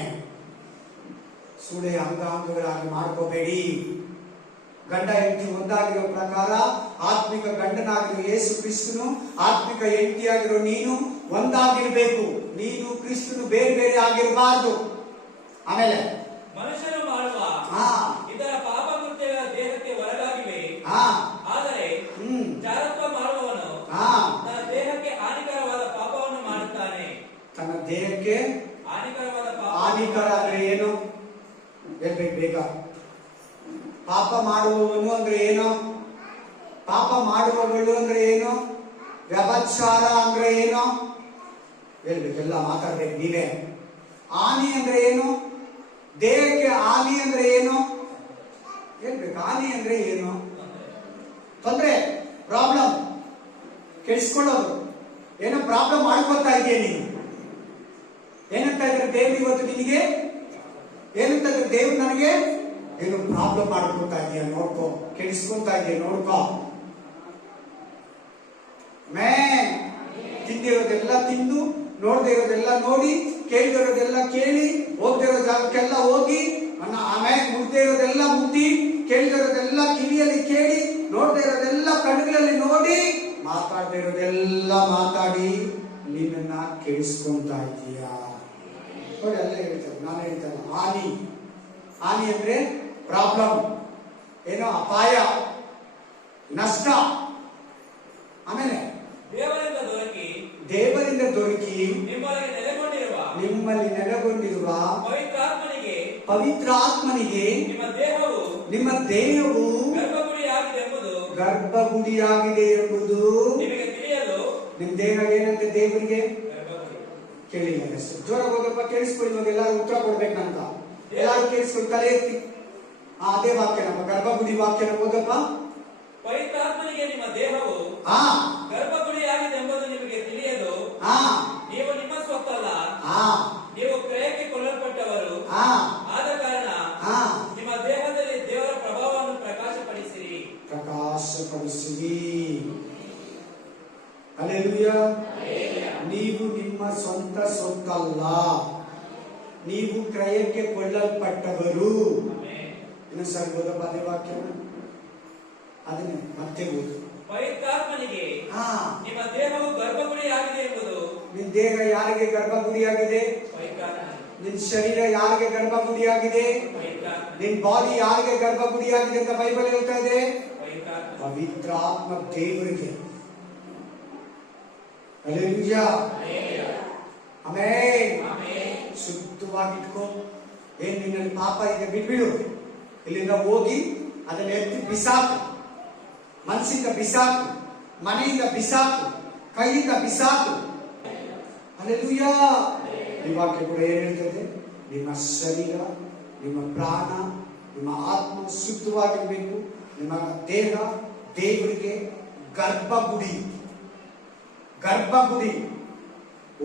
ಸೂಳೆಯ ಅಂಗಾಂಗಗಳಾಗಿ ಮಾಡ್ಕೋಬೇಡಿ. ಗಂಡ ಹೆಂಡತಿ ಒಂದಾಗಿರೋ ಪ್ರಕಾರ ಆತ್ಮಿಕ ಗಂಡನಾಗಿರೋ ಯೇಸು ಕ್ರಿಸ್ತನು, ಆತ್ಮಿಕ ಹೆಂಡತಿಯಾಗಿರೋ ನೀನು ಒಂದಾಗಿರ್ಬೇಕು. ನೀನು ಕ್ರಿಸ್ತನು ಬೇರೆ ಬೇರೆ ಆಗಿರಬಾರ್ದು. ಆಮೇಲೆ ಮನುಷ್ಯನು ಮಾಡುವ ಇದರ ಪಾಪ ಕೃತ್ಯಗಳ ದೇಹಕ್ಕೆ ಹೊರಗಾಗಿವೆ. ಆದರೆ ಜಾರತ್ವ ಮಾಡುವವನು ತನ್ನ ದೇಹಕ್ಕೆ ಹಾನಿಕರವಾದ ಪಾಪವನ್ನು ಮಾಡುತ್ತಾನೆ. ತನ್ನ ದೇಹಕ್ಕೆ ಹಾನಿಕರ ಅಂದ್ರೆ ಏನು ಹೇಳ್ಬೇಕು ಬೇಗ. ಪಾಪ ಮಾಡುವವನು ಅಂದ್ರೆ ಏನು? ಪಾಪ ಮಾಡುವವಳು ಅಂದ್ರೆ ಏನು? ವ್ಯಭಚಾರ ಅಂದ್ರೆ ಏನು ಹೇಳ್ಬೇಕೆಲ್ಲ ಮಾತಾಡ್ಬೇಕು ನೀವೇ. ಹಾನಿ ಅಂದ್ರೆ ಏನು? ದೇಹಕ್ಕೆ ಹಾನಿ ಅಂದ್ರೆ ಏನು ಹೇಳ್ಬೇಕು. ಹಾನಿ ಅಂದ್ರೆ ಏನು? ತೊಂದ್ರೆ, ಪ್ರಾಬ್ಲಮ್, ಕೆಡಿಸ್ಕೊಳ್ಳೋದು. ಏನೋ ಪ್ರಾಬ್ಲಮ್ ಮಾಡ್ಕೊತಾ ಇದೆಯಾ ನೀನು? ಏನಂತ ಇದ್ರೆ ದೇವ್ರು ಇವತ್ತು ನಿನಗೆ ಏನಂತ ಇದ್ರೆ ದೇವ್ರು ನನಗೆ ಏನು ಪ್ರಾಬ್ಲಮ್ ಮಾಡ್ಕೊತಾ ಇದೆಯಾ ನೋಡ್ಕೋ, ಕೆಡಿಸ್ಕೊತಾ ಇದೆಯಾ ನೋಡ್ಕೋ. ತಿಂದಿರೋದೆಲ್ಲ ತಿಂದು, ನೋಡದೆ ಇರೋದೆಲ್ಲ ನೋಡಿ, ಕೇಳಿದಿರೋದೆಲ್ಲ ಕೇಳಿ, ಹೋಗದೆ ಇರೋ ಜಾಗಕ್ಕೆಲ್ಲ ಹೋಗಿ, ಆಮೇಲೆ ಮುಗ್ದೇ ಇರೋದೆಲ್ಲ ಮುಗ್ದಿ, ಕೇಳಿದಿರೋದೆಲ್ಲ ಕಿವಿಯಲ್ಲಿ ಕೇಳಿ, ನೋಡದೆ ಇರೋದೆಲ್ಲ ಕಣ್ಣುಗಳಲ್ಲಿ ನೋಡಿ ಮಾತಾಡದೇ ಇರೋದೆಲ್ಲ ಮಾತಾಡಿ ನಿನ್ನನ್ನ ಕೇಳಿಸ್ಕೊಂತಾ ಇದೀಯಾ? ನೋಡಿ ಅಲ್ಲೇ ಹೇಳ್ತಾರೆ, ನಾನು ಹೇಳ್ತೇನೆ ಹಾನಿ. ಹಾನಿ ಅಂದ್ರೆ ಪ್ರಾಬ್ಲಮ್, ಏನೋ ಅಪಾಯ, ನಷ್ಟ. ಆಮೇಲೆ ದೇವರಿಂದ ದೊರಕಿ ನಿಮ್ಮಲ್ಲಿ ನೆಲೆಗೊಂಡಿರುವ ಪವಿತ್ರಾತ್ಮನಿಗೆ ನಿಮ್ಮ ದೇಹವು ಗರ್ಭಗುಡಿಯಾಗಿದೆ ಎಂಬುದು ನಿಮ್ ದೇಹ ಏನಂತೆ ದೇವರಿಗೆ ಕೇಳಿಲ್ಲ. ಜೋರ ಹೋಗಪ್ಪ, ಕೇಳಿಸ್ಕೊಳ್ಳಿ. ಇವಾಗ ಎಲ್ಲಾರು ಉತ್ತರ ಕೊಡ್ಬೇಕಂತ ಎಲ್ಲಾರು ಕೇಳಿಸ್ಕೊಂಡು ತಲೆ ಎತ್ತಿ. ಅದೇ ವಾಕ್ಯನಪ್ಪ, ಗರ್ಭಗುಡಿ ವಾಕ್ಯನ ಹೋಗಪ್ಪ. ಪವಿತ್ರಾತ್ಮನಿಗೆ ನಿಮ್ಮ ದೇಹವು ಗರ್ಭಗುಡಿಯಾಗಿದೆ ಎಂಬುದು ನಿಮಗೆ ತಿಳಿಯಲು ನೀವು ನಿಮ್ಮ ಸ್ವತ್ತಲ್ಲ, ನೀವು ಕ್ರಯಕ್ಕೆ ಕೊಳ್ಳಲ್ಪಟ್ಟವರು ಆದ ಕಾರಣ ನಿಮ್ಮ ದೇಹದಲ್ಲಿ ದೇವರ ಪ್ರಭಾವವನ್ನು ಪ್ರಕಾಶಪಡಿಸಿರಿ. ಹಲ್ಲೆಲೂಯಾ. ನೀವು ನಿಮ್ಮ ಸ್ವಂತ ಸೊತ್ತಲ್ಲ, ನೀವು ಕ್ರಯಕ್ಕೆ ಕೊಳ್ಳಲ್ಪಟ್ಟವರು. ಇನ್ನು ಸರಿ ಓದಪ್ಪ ಅದೇ ವಾಕ್ಯ, ಅದನ್ನೇ ಮತ್ತೆ ಓದು. ಪವಿತ್ರಾತ್ಮನಿಗೆ ನಿಮ್ಮ ದೇಹವು ಗರ್ಭಗುಡಿಯಾಗಿದೆ ಎಂಬುದು. ನಿನ್ ದೇಹ ಯಾರಿಗೆ ಗರ್ಭಗುಡಿಯಾಗಿದೆ? ನಿನ್ ಶರೀರ ಯಾರಿಗೆ ಗರ್ಭಗುಡಿಯಾಗಿದೆ? ನಿನ್ ಬಾಡಿ ಯಾರಿಗೆ ಗರ್ಭಗುಡಿಯಾಗಿದೆ ಅಂತ ಬೈಬಲ್ ಹೇಳ್ತಾ ಇದೆ? ಪವಿತ್ರಾತ್ಮ ದೇವರಿಗೆ. Hallelujah, amen. ಶುದ್ಧವಾಗಿಟ್ಕೋ. ಏನ್ ನಿನ್ನಲ್ಲಿ ಪಾಪ ಇದೆ ಬಿಟ್ಬಿಡು, ಇಲ್ಲಿಂದ ಹೋಗಿ ಅದನ್ನ ಎತ್ತಿ ಬಿಸಾಕು. ಮನಸ್ಸಿಂದ ಬಿಸಾಕು, ಮನೆಯಿಂದ ಬಿಸಾಕು, ಕೈಯಿಂದ ಬಿಸಾಕು. ಹಲ್ಲೆಲೂಯಾ. ಈ ವಾಕ್ಯ ಕೂಡ ಏನ್ ಹೇಳ್ತದೆ? ನಿಮ್ಮ ಶರೀರ, ನಿಮ್ಮ ಪ್ರಾಣ, ನಿಮ್ಮ ಆತ್ಮ ಶುದ್ಧವಾಗಿರ್ಬೇಕು. ನಿಮ್ಮ ದೇಹ ದೇವರಿಗೆ ಗರ್ಭಗುಡಿ. ಗರ್ಭಗುಡಿ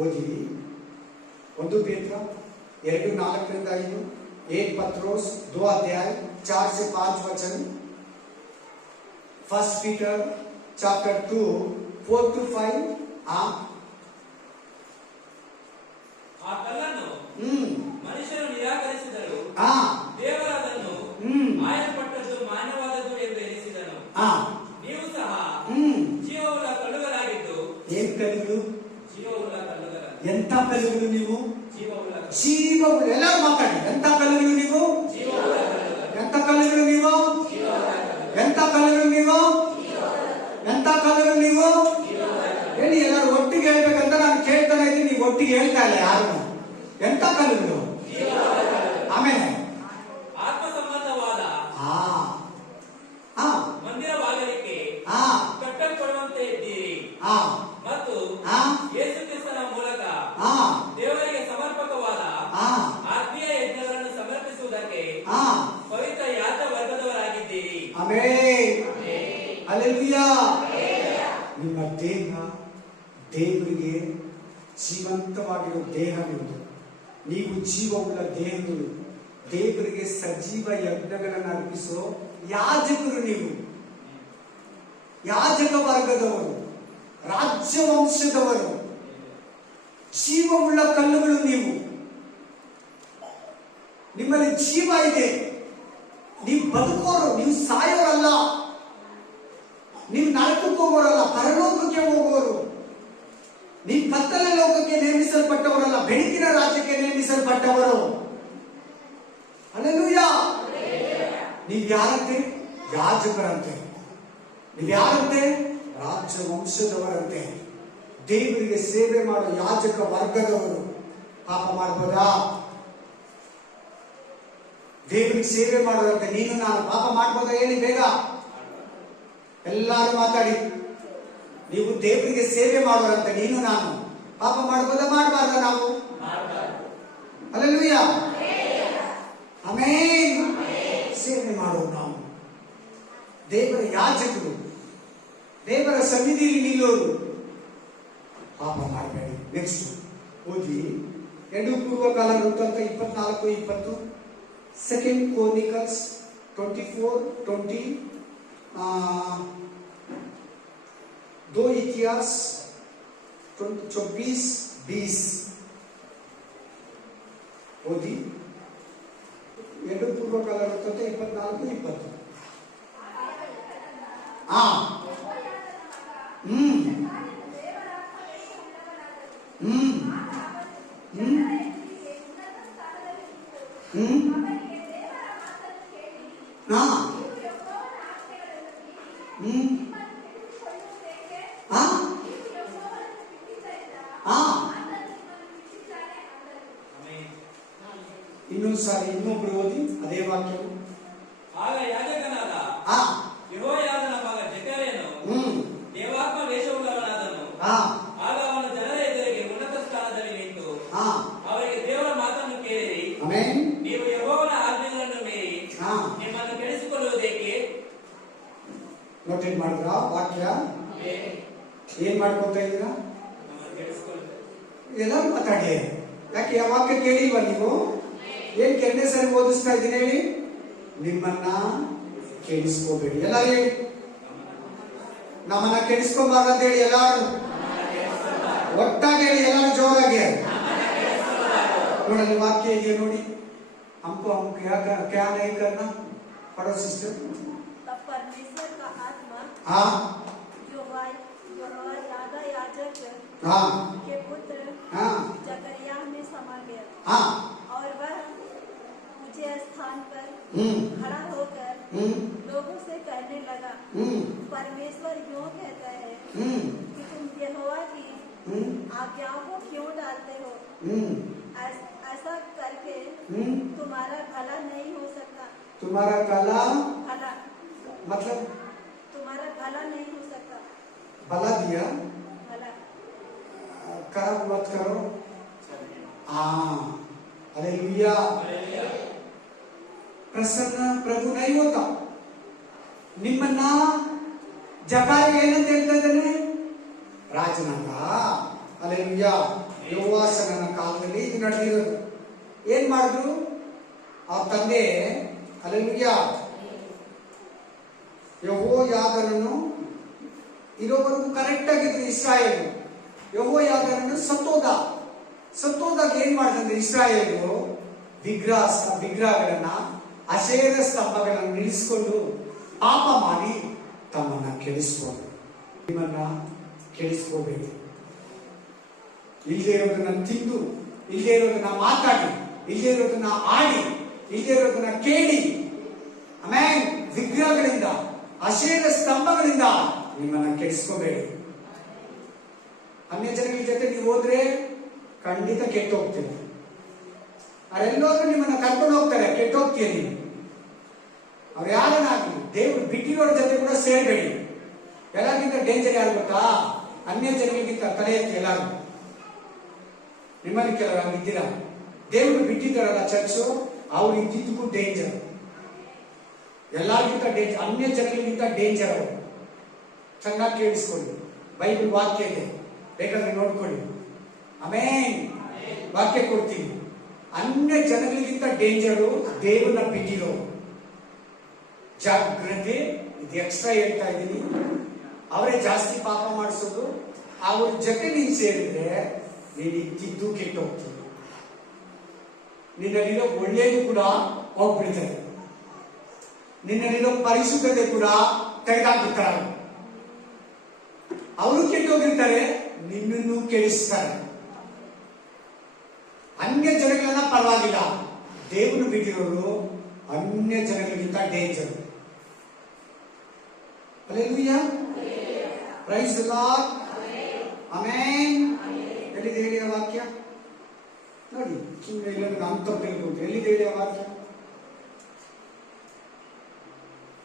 ಓದಿ. 1 ಪೇತ್ರ 2:4-5, 1 पत्रोस 2 अध्याय 4 से 5 वचन, 1 Peter chapter 2 4 to 5. ಆ ಕಲ್ಲನ್ನು ಮನುಷ್ಯರು ನಿರಾಕರಿಸಿದರು, ದೇವರು ಅದನ್ನು ಮಾಯಲ್ಪಟ್ಟದ್ದು ಮಾನ್ಯವಾದದ್ದು ಎಂದು ಎನಿಸಿದನು. ನೀವು ಸಹ ಜೀವವುಳ್ಳ ಕಲ್ಲುಗಳಾಗಿದ್ದು. ಏನ್ ಕಲ್ಲುಗಳು? ಜೀವವುಳ್ಳ ಕಲ್ಲುಗಳು. ಎಂತ ಕಲ್ಲುಗಳು ನೀವು? ಜೀವವುಳ್ಳ. ಎಲ್ಲರೂ ಮಾತಾಡಿ. ಎಂತ ಕಲ್ಲುಗಳು ನೀವು? ಎಂತ ಕಲ್ಲುಗಳು ನೀವು? ಎಂತ ಕಲ್ಲುಗಳು ನೀವು? ಎಂತ ಕಲ್ಲುಗಳು ನೀವು? ಹೇಳಿ, ಎಲ್ಲರೂ ಒಟ್ಟಿಗೆ ಹೇಳ್ಬೇಕಂತ ನಾನು ಕೇಳ್ತಾನೆ ಇದ್ದೀನಿ. ನೀವು ಒಟ್ಟಿಗೆ ಹೇಳ್ತಾ ಇಲ್ಲ ಯಾರು? ಎಂತ ಕಲ್ಲುಗಳು? ಆಮೇಲೆ ಆತ್ಮ ಸಂಬಂಧವಾದ ಮಂದಿರವಾಗಲಿಕ್ಕೆ ಕಟ್ಟಲ್ಪಡುವಂತೆ ಇದ್ದೀರಿ ಮತ್ತು ಯೇಸು ಕ್ರಿಸ್ತನ ಮೂಲಕ ದೇವರಿಗೆ ಸಮರ್ಪಕವಾದ ಆತ್ಮೀಯ ಯಜ್ಞಗಳನ್ನು ಸಮರ್ಪಿಸುವುದಕ್ಕೆ ಪವಿತ್ರ ಯಾಜ ವರ್ಗದವರಾಗಿದ್ದೀರಿ. ಆಮೆನ್. ಹಲ್ಲೆಲೂಯಾ. ನಿಮ್ಮ ದೇಹ ದೇವರಿಗೆ ಜೀವಂತವಾಗಿರೋ ದೇಹ ನಿಮ್ಮದು. ನೀವು ಜೀವವುಳ್ಳ ದೇಹಗಳು, ದೇವರಿಗೆ ಸಜೀವ ಯಜ್ಞಗಳನ್ನು ಅರ್ಪಿಸೋ ಯಾಜಕರು. ನೀವು ಯಾಜಕ ವರ್ಗದವರು, ರಾಜ್ಯವಂಶದವರು, ಜೀವವುಳ್ಳ ಕಲ್ಲುಗಳು. ನೀವು, ನಿಮ್ಮಲ್ಲಿ ಜೀವ ಇದೆ. ನೀವು ಬದುಕೋರು, ನೀವು ಸಾಯೋರಲ್ಲ. ನೀವು ನರಕಕ್ಕೆ ಹೋಗೋರಲ್ಲ, ಪರಲೋಕಕ್ಕೆ ಹೋಗೋರು. ನೀವು ಕತ್ತಲ ಲೋಕಕ್ಕೆ ನೇಮಿಸಲ್ಪಟ್ಟವರಲ್ಲ, ಬೆಳಕಿನ ರಾಜ್ಯಕ್ಕೆ ನೇಮಿಸಲ್ಪಟ್ಟವರು. ಹಲ್ಲೆಲೂಯಾ. ನೀವು ಯಾರಂತೆ? ಯಾಜಕರಂತೆ. ನೀವು ಯಾರಂತೆ? ರಾಜವಂಶದವರಂತೆ, ದೇವರಿಗೆ ಸೇವೆ ಮಾಡೋ ಯಾಜಕ ವರ್ಗದವರು. ಪಾಪ ಮಾಡ್ಬೋದಾ? ದೇವರಿಗೆ ಸೇವೆ ಮಾಡೋದಂತೆ ನೀನು ನಾನು ಪಾಪ ಮಾಡ್ಬೋದಾ? ಹೇಳಿ ಬೇಗ, ಎಲ್ಲರೂ ಮಾತಾಡಿ. ನೀವು ದೇವರಿಗೆ ಸೇವೆ ಮಾಡೋರಂತೆ ನೀನು ನಾನು ಪಾಪ ಮಾಡ್ಬೋದಾ? ಮಾಡಬಾರ್ದ? ನಾವು ಹಲ್ಲೆಲೂಯಾ, ಆಮೆನ್. ಸೇವೆ ಮಾಡೋದು ನಾವು. ದೇವರ ಯಾಜಕರು, ದೇವರ ಸನ್ನಿಧಿಯಲ್ಲಿ ನಿಲ್ಲೋರು. ಪಾಪ ಮಾಡಬೇಡಿ. ನೆಕ್ಸ್ಟ್ ಓದಿ. 2 ಪೂರ್ವಕಾಲ ವೃತ್ತಾಂತ 24-20, 2 Chronicles 24-20, 2 इतिहास 24-20 ಓದಿ. 2 ಪೂರ್ವಕಾಲ ವೃತ್ತಾಂತ 24-20. ಹ್ಮ್ ಹ್ಮ್ ಹ್ಮ್ ಹ್ಮ್ ಹಾ ಹ್ಮ್ ಹಾ ಹಾ ಇನ್ನೊಂದು ಸಾರಿ ಇನ್ನೊಬ್ರು ಓದಿ ಅದೇ ವಾಕ್ಯವು. ಆಗ ಯಾಜಕನಾದ ಹಾ ಯೆಹೋಯಾದನ ಮಗ ಜಕರ್ಯನು ಹ್ಮ್ ದೇವಾತ್ಮ ವೇಷವುಳ್ಳವನಾದನು. ಹಾ ಆಗ ಅವನು ಜನರ ಎದುರಿಗೆ ಉನ್ನತ ಸ್ಥಾನದಲ್ಲಿ ನಿಂತು ಹಾ ಅವರಿಗೆ ದೇವರ ಮಾತನ್ನು ಕೇಳಿರಿ, ಆಮೆನ್. ನೀವು ಯೆಹೋವನ ಆಜ್ಞೆಗಳನ್ನು ಮೀರಿ ಹಾ ನಿಮ್ಮನ್ನು ಕೆಡಿಸಿಕೊಳ್ಳುವುದೇಕೆ? ನೋಟೇಟ್ ಮಾಡಿದ್ರ ವಾಕ್ಯ ಏನ್ ಮಾಡ್ಕೊತಾ ಇದ್ದೀರಾ? ನಮ್ಮನ್ನು ಕೆಡಿಸಿಕೊಳ್ಳುವುದೇ. ಎಲ್ಲರೂ ಮಾತಾಡಿ. ಯಾಕೆ ಆ ವಾಕ್ಯ ಕೇಳಿಲ್ವಾ ನೀವು? ಏನ್ ಕೆರನೇ ಸರಿ ಓದಿಸ್ತಾ ಇದ್ದೀನಿ ಹೇಳಿ? ನಿಮ್ಮನ್ನ ಕೆಡಿಸ್ಕೋಬೇಡಿ. ಎಲ್ಲ ಹೇಳಿ, ನಮ್ಮನ್ನ ಕೆಡಿಸ್ಕೋಬಾರ್ದು ಅಂತ ಹೇಳಿ ಎಲ್ಲಾರು ಒಟ್ಟಾಗಿ ಹೇಳಿ, ಎಲ್ಲಾರು ಜೋರಾಗಿ ನೋಡಲಿ. वाक्य है ನೋಡಿ, हमको हम क्या नहीं करना पढ़ो सिस्टर. तब परमेश्वर का आत्मा हाँ जो यादा याजक हाँ के पुत्र हाँ जकरिया में समा गया हाँ और वह ऊंचे स्थान पर हम्म खड़ा होकर लोगों से कहने लगा, परमेश्वर यूं कहता है कि तुम यहोवा की आज्ञाओं को क्यों डालते हो? ऐसा करके तुम्हारा भला नहीं हो सकता. तुम्हारा भला भला मतलब तुम्हारा भला नहीं हो सकता. भला दिया, भला खराब मत करो. हाँ हालेलुया. ಪ್ರಸನ್ನ ಪ್ರಭು नहीं होता. ನಿಮ್ಮನ್ನ ಜಕಾರ್ಯ ಏನಂತ ಹೇಳ್ತಾ ಇದ್ದಾನೆ? ರಾಜನಾಗ. ಹಾಲೆಲುಯಾ. ಯೋವಾಷನ ಕಾಲದಲ್ಲಿ ಇದು ನಡೆದಿರೋದು. ಏನ್ ಮಾಡಿದ್ರು ಆ ತಂದೆ? ಹಾಲೆಲುಯಾ. ಯೆಹೋಯಾದನನ್ನು ಇರೋವರೆಗೂ ಕರೆಕ್ಟ್ ಆಗಿದ್ರು ಇಸ್ರಾಯೇಲ್. ಯೆಹೋಯಾದನನ್ನು ಸತ್ತೋದಾಗ ಏನ್ ಮಾಡಿದ್ರೆ ಇಸ್ರಾಯೇಲು ವಿಗ್ರಹಗಳನ್ನ ಅಶೇರ ಸ್ತಂಭಗಳನ್ನು ನಿಲ್ಲಿಸಿಕೊಂಡು ಪಾಪ ಮಾಡಿ ತಮ್ಮನ್ನ ಕೆಡಿಸ್ಕೊಂಡು. ನಿಮ್ಮನ್ನ ಕೆಡಿಸ್ಕೋಬೇಡಿ. ಇಲ್ಲದೆ ಇರೋದನ್ನ ತಿಂದು, ಇಲ್ಲದೆ ಇರೋದನ್ನ ಮಾತಾಡಿ, ಇಲ್ಲದೆ ಇರೋದನ್ನ ಆಡಿ, ಇಲ್ಲದೆ ಇರೋದನ್ನ ಕೇಳಿ, ಆಮೇಲೆ ವಿಗ್ರಹಗಳಿಂದ ಅಶೇರ ಸ್ತಂಭಗಳಿಂದ ನಿಮ್ಮನ್ನ ಕೆಡಿಸ್ಕೋಬೇಡಿ. ಅನ್ಯ ಜನಗಳ ಜೊತೆ ನೀವು ಹೋದ್ರೆ ಖಂಡಿತ ಕೆಟ್ಟು ಹೋಗ್ತೀರಿ. ಅವರೆಲ್ಲರೂ ನಿಮ್ಮನ್ನ ಕರ್ಕೊಂಡು ಹೋಗ್ತಾರೆ, ಕೆಟ್ಟು ಹೋಗ್ತೀಯ ನೀವು. ಅವ್ರು ಯಾರನ್ನಾಗಲಿ ದೇವ್ರು ಬಿಟ್ಟಿರೋರ ಜೊತೆ ಕೂಡ ಸೇರ್ಬೇಡಿ. ಎಲ್ಲರಿಗಿಂತ ಡೇಂಜರ್ ಯಾರು ಗೊತ್ತಾ? ಅನ್ಯ ಜನಗಳಿಗಿಂತ ತಲೆ ಎತ್ತಿ ಎಲ್ಲಾರು. ನಿಮ್ಮಲ್ಲಿ ಕೆಲವರು ಹಂಗಿದ್ದೀರಾ. ದೇವ್ರು ಬಿಟ್ಟಿದ್ದಾರಲ್ಲ ಚರ್ಚು, ಅವ್ರು ಇದ್ದಿದ್ದಕ್ಕೂ ಡೇಂಜರ್. ಎಲ್ಲರಿಗಿಂತ ಡೇಂಜರ್, ಅನ್ಯ ಜನಗಳಿಗಿಂತ ಡೇಂಜರ್ ಅವರು. ಚೆನ್ನಾಗಿ ಕೇಳಿಸ್ಕೊಳ್ಳಿ, ಬೈಬಲ್ ವಾಕ್ಯ ಇದೆ, ಬೇಕಾದ್ರೆ ನೋಡ್ಕೊಳ್ಳಿ. ಆಮೇನ್. ವಾಕ್ಯ ಕೊಡ್ತೀನಿ. ಅನ್ಯ ಜನಗಳಿಗಿಂತ ಡೇಂಜರು ದೇವರನ್ನ ಬಿಟ್ಟಿರೋ. ಜಾಗ್ರತೆ, ಇದು ಎಕ್ಸ್ಟ್ರಾ ಹೇಳ್ತಾ ಇದ್ದೀನಿ. ಅವರೇ ಜಾಸ್ತಿ ಪಾಪ ಮಾಡಿಸೋದು. ಅವ್ರ ಜೊತೆ ನೀನ್ ಸೇರಿದ್ರೆ ನೀನು ಇದ್ದಿದ್ದು ಕೆಟ್ಟು ಹೋಗ್ತೀನಿ. ನಿನ್ನಲ್ಲಿರೋ ಒಳ್ಳೇದು ಕೂಡ ಹೋಗ್ಬಿಡ್ತಾರೆ. ನಿನ್ನಲ್ಲಿರೋ ಪರಿಶುದ್ಧತೆ ಕೂಡ ತೆಗೆದಾಕ್ಬಿಡ್ತಾರೆ. ಅವರು ಕೆಟ್ಟೋಗಿರ್ತಾರೆ, ನಿನ್ನನ್ನು ಕೆಡಿಸ್ತಾರೆ. ಅನ್ಯ ಜನಗಳನ್ನ ಪರವಾಗಿಲ್ಲ, ದೇವರು ಬಿಟ್ಟಿರೋರು ಅನ್ಯ ಜನಗಳಿಗಿಂತ danger. Hallelujah. Praise the lord. Amen. ಎಲ್ಲಿದೆ ಹೇಳಿ ಆ ವಾಕ್ಯ? ನೋಡಿ, ಸುಮ್ಮನೆ ಇಲ್ಲ ಅಂತ ತಿಳ್ಕೊಂಡು. ಎಲ್ಲಿದೆ ಹೇಳಿ ಆ ವಾಕ್ಯ?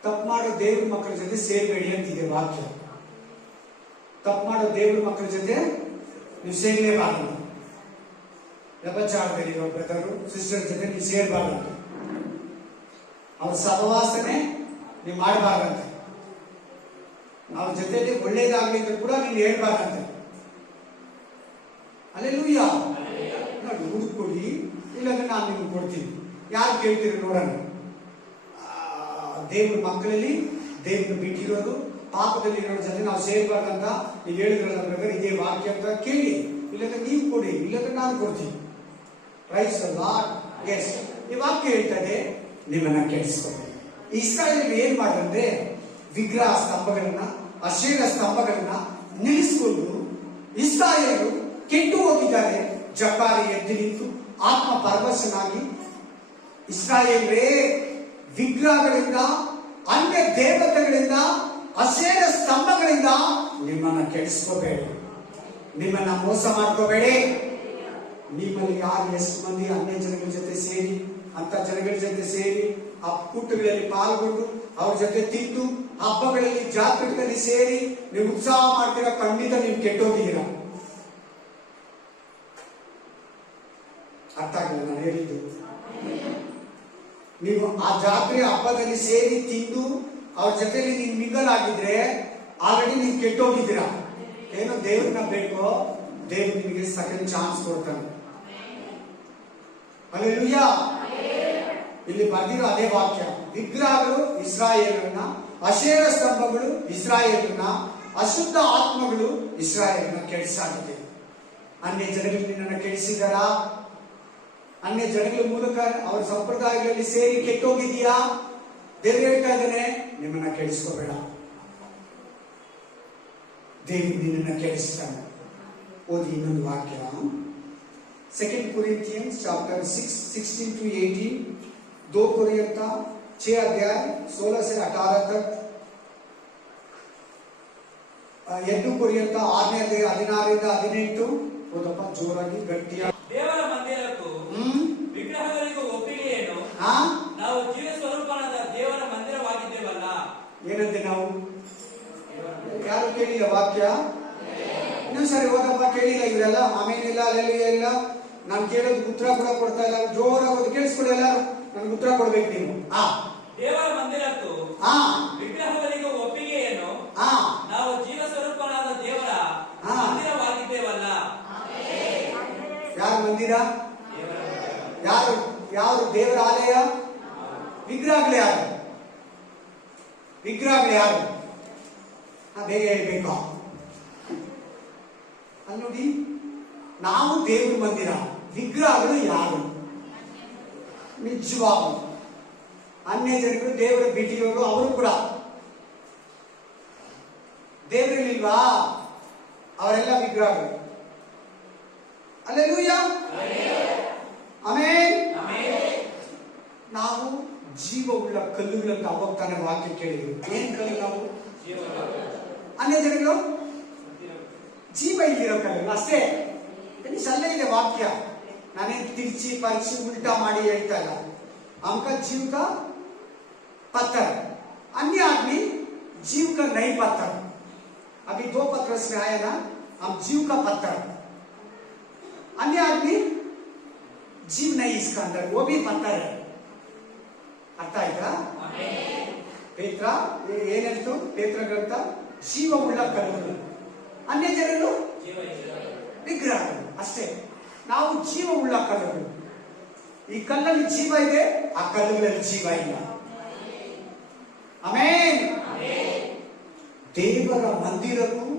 ತಪ್ಪು ಮಾಡೋ ದೇವ್ರ ಮಕ್ಕಳ ಜೊತೆ ಸೇರ್ಬೇಡಿ ಅಂತಿದೆ ವಾಕ್ಯ. ತಪ್ಪು ಮಾಡೋ ದೇವ್ರ ಮಕ್ಕಳ ಜೊತೆ ನೀವು ಸೇರಲೇಬಾರದು. ವ್ಯಭಚಾರದಲ್ಲಿರೋ ಬ್ರದರು ಸಿಸ್ಟರ್ ಜೊತೆ ನೀವು ಸೇರಬಾರದು. ಅವ್ರ ಸಹವಾಸನೆ ನೀವು ಮಾಡಬಾರ್ದಂತೆ. ಅವ್ರ ಜೊತೆಲಿ ಒಳ್ಳೇದಾಗ್ಲಿ ಅಂತ ಕೂಡ ನೀವು ಹೇಳ್ಬಾರ್ದಂತೆ. ಹಲ್ಲೆಲೂಯಾ. ನೋಡಿ, ಹುಡುಕೊಡಿ, ಇಲ್ಲಾಂದ್ರೆ ನಾನು ನಿಮ್ಗೆ ಕೊಡ್ತೀನಿ. ಯಾರು ಕೇಳ್ತೀರಿ ನೋಡೋಣ. ದೇವ್ರ ಮಕ್ಕಳಲ್ಲಿ ದೇವ್ರ ಬಿಟ್ಟಿರೋದು, ಪಾಪದಲ್ಲಿ ಇರೋರ ಜೊತೆ ನಾವು ಸೇರ್ಬಾರ್ದಂತ ನೀವು ಹೇಳಿದ್ರಲ್ಲ ಬ್ರದರ್, ಇದೇ ವಾಕ್ಯ ಅಂತ ಕೇಳಿ. ಇಲ್ಲಾಂದ್ರೆ ನೀವು ಕೊಡಿ, ಇಲ್ಲಾಂದ್ರೆ ನಾನು ಕೊಡ್ತೀನಿ. Price the lord. ಎಸ್, ಈ ವಾಕ್ಯ ಹೇಳ್ತದೆ ನಿಮ್ಮನ್ನ ಕೆಡಿಸ್ಕೊಂಡು. ಇಸ್ರಾಯೇಲ್ ಏನ್ ಮಾಡಿದ್ರೆ ವಿಗ್ರಹ ಸ್ತಂಭಗಳನ್ನ, ಅಶೇರ ಸ್ತಂಭಗಳನ್ನ ನಿಲ್ಲಿಸಿಕೊಂಡು ಇಸ್ರಾಯೇಲರು ಕೆಟ್ಟು ಹೋಗಿದ್ದಾರೆ. ಜಕಾರಿ ಎದ್ದು ನಿಂತು ಆತ್ಮ ಪರವಶನಾಗಿ, ಇಸ್ರಾಯೇಲರೇ, ವಿಗ್ರಹಗಳಿಂದ, ಅನ್ಯ ದೇವತೆಗಳಿಂದ, ಅಶೇರ ಸ್ತಂಭಗಳಿಂದ ನಿಮ್ಮನ್ನ ಕೆಡಿಸ್ಕೋಬೇಡಿ, ನಿಮ್ಮನ್ನ ಮೋಸ ಮಾಡ್ಕೋಬೇಡಿ. ನಿಮ್ಮಲ್ಲಿ ಯಾರು ಎಷ್ಟು ಮಂದಿ ಅನ್ಯ ಜನಗಳ ಜೊತೆ ಸೇರಿ, ಅಂತ ಜನಗಳ ಜೊತೆ ಸೇರಿ ಆ ಕೂಟಗಳಲ್ಲಿ ಪಾಲ್ಗೊಂಡು ಅವ್ರ ಜೊತೆ ತಿಂದು ಹಬ್ಬಗಳಲ್ಲಿ ಜಾತ್ರೆಗಳಲ್ಲಿ ಸೇರಿ ನೀವು ಉತ್ಸಾಹ ಮಾಡ್ತೀರಾ, ಖಂಡಿತ ನೀವು ಕೆಟ್ಟೋಗಿದ್ದೀರಾ. ಅರ್ಥ ಆಗಿಲ್ಲ ನಾನು ಹೇಳಿದ್ದು? ನೀವು ಆ ಜಾತ್ರೆ ಹಬ್ಬದಲ್ಲಿ ಸೇರಿ ತಿಂದು ಅವ್ರ ಜೊತೆಲಿ ನೀವು ಮಿಂಗಲ್ ಆಗಿದ್ರೆ ಆಲ್ರೆಡಿ ನೀವು ಕೆಟ್ಟೋಗಿದ್ದೀರಾ. ಏನೋ ದೇವ್ರನ್ನ ಬೇಕೋ, ದೇವ್ರು ನಿಮಗೆ ಸೆಕೆಂಡ್ ಚಾನ್ಸ್ ಕೊಡ್ತಾನೆ. ಹಲ್ಲೆಲೂಯಾ. ಇಲ್ಲಿ ಬರ್ದಿರೋ ಅದೇ ವಾಕ್ಯ. ವಿಗ್ರಹಗಳು ಇಸ್ರಾಯೇಲರನ್ನ, ಅಶೇರ ಸ್ತಂಭಗಳು ಇಸ್ರಾಯೇಲರನ್ನ, ಅಶುದ್ಧ ಆತ್ಮಗಳು ಇಸ್ರಾಯೇಲರನ್ನ ಕೆಡಿಸಾಗಿದೆ. ಅನ್ಯ ಜನಗಳು ನಿನ್ನನ್ನು ಕೆಡಿಸಿದಾರ? ಅನ್ಯ ಜನಗಳ ಮೂಲಕ ಅವರ ಸಂಪ್ರದಾಯಗಳಲ್ಲಿ ಸೇರಿ ಕೆಟ್ಟೋಗಿದೆಯಾ? ದೇವ್ರು ಹೇಳ್ತಾ ಇದ್ದಾನೆ, ನಿಮ್ಮನ್ನ ಕೆಡಿಸ್ಕೋಬೇಡ, ದೇವ್ರು ನಿನ್ನನ್ನು ಕೆಡಿಸ್ತಾನೆ. ಓದಿ ಇನ್ನೊಂದು ವಾಕ್ಯ, 2 Corinthians chapter 6, 16 to 18, 2 कोरिन्थियों 6 अध्याय 16 से 18 तक, 2 कोरिन्थियों 6 अध्याय 16 ಇಂದ 18. ಓದಪ್ಪ ಜೋರಾಗಿ ಗಟ್ಟಿಯಾಗಿ. ದೇವರ ಮಂದಿರಕ್ಕೂ ವಿಗ್ರಹಗಳಿಗೂ ಒಪ್ಪಿಗೆ ಏನು? ನಾವು ಜೀವ ಸ್ವರೂಪನಾದ ದೇವರ ಮಂದಿರವಾಗಿದ್ದೇವಲ್ಲ. ಏನಂತೆ ನಾವು? ಯಾರು ಕೇಳಿಲ್ಲ ವಾಕ್ಯ? ಇನ್ನೊಂದು ಸರಿ ಓದಪ್ಪ. ಕೇಳಿಲ್ಲ ಇವರೆಲ್ಲ? ಆಮೇನಿಲ್ಲ, ಅಲ್ಲೆಲ್ಲ ಇಲ್ಲ. ನಾನು ಕೇಳೋದು ಉತ್ತರ ಕೂಡ ಕೊಡ್ತಾ ಇಲ್ಲ. ಜೋರಾಗಿ ಕೇಳಿಸ್ಕೊಳ್ಳಿ ಎಲ್ಲಾರು, ನನ್ಗೆ ಉತ್ತರ ಕೊಡ್ಬೇಕು ನೀವು. ದೇವರ ಮಂದಿರಕ್ಕೂ ವಿಗ್ರಹಗಳಿಗೂ ಒಪ್ಪಿಗೆ ಏನು? ನಾವು ಜೀವ ಸ್ವರೂಪನಾದ ದೇವರ ಮಂದಿರವಾಗಿದ್ದೇವಲ್ಲ. ಯಾರು ಮಂದಿರ? ಯಾರು ಯಾರು ದೇವರ ಆಲಯ? ವಿಗ್ರಹಗಳು ಯಾರು? ವಿಗ್ರಹಗಳು ಯಾರು? ಬೇಗ ಹೇಳ್ಬೇಕಾ? ಅಲ್ಲಿ ನೋಡಿ, ನಾವು ದೇವ್ರ ಮಂದಿರ, ವಿಗ್ರಹಗಳು ಯಾರು? ನಿಜವಾಗೂ ಅನ್ಯ ಜನರು ದೇವರ ಬಿಟ್ಟಿಯವರು, ಅವರು ಕೂಡ ದೇವರಲ್ಲಿಲ್ವಾ? ಅವರೆಲ್ಲ ವಿಗ್ರಹಗಳು. Hallelujah, amen. ನಾವು ಜೀವವುಳ್ಳ ಕಲ್ಲುಗಳಂತ ಅವಾಗ ತಾನೇ ವಾಕ್ಯ ಕೇಳಿದ್ರು. ಏನ್ ಕಲ್ಲು ನಾವು? ಅನ್ಯ ಜನಗಳು ಜೀವ ಇಲ್ಲಿರೋ ಕಲ್ಲು ಅಷ್ಟೇ. ಅಲ್ಲೇ ಇದೆ ವಾಕ್ಯ. ನಾನೇನ್ ತಿರ್ಚಿ ಪರಿಚಿ ಉಲ್ಟಾ ಮಾಡಿ ಹೇಳ್ತಾ ಇಲ್ಲ. हमका जीव का पत्थर, अन्य आदमी जीव का नहीं पत्थर. अभी 2 पत्थर में आया ना, हम जीव का पत्थर, अन्य आदमी जीव नहीं इसका अंदर, वो भी पत्थर है. अर्थ आಯ್ತಾ? ಪೇತ್ರ ಏನಿತ್ತು? ಪೇತ್ರ ಗ್ರಂಥ ಜೀವವುಳ್ಳ ಕಲ್ಲುಗಳು, ಅನ್ಯ ಜನರು ವಿಗ್ರಹಗಳು ಅಷ್ಟೇ. ನಾವು ಜೀವವುಳ್ಳ ಕಲ್ಲುಗಳು. ಈ ಕಲ್ಲಲ್ಲಿ ಜೀವ ಇದೆ, ಆ ಕಲ್ಲುಗಳಲ್ಲಿ ಜೀವ ಇಲ್ಲ. ಆಮೆನ್. ದೇವರ ಮಂದಿರಕ್ಕೂ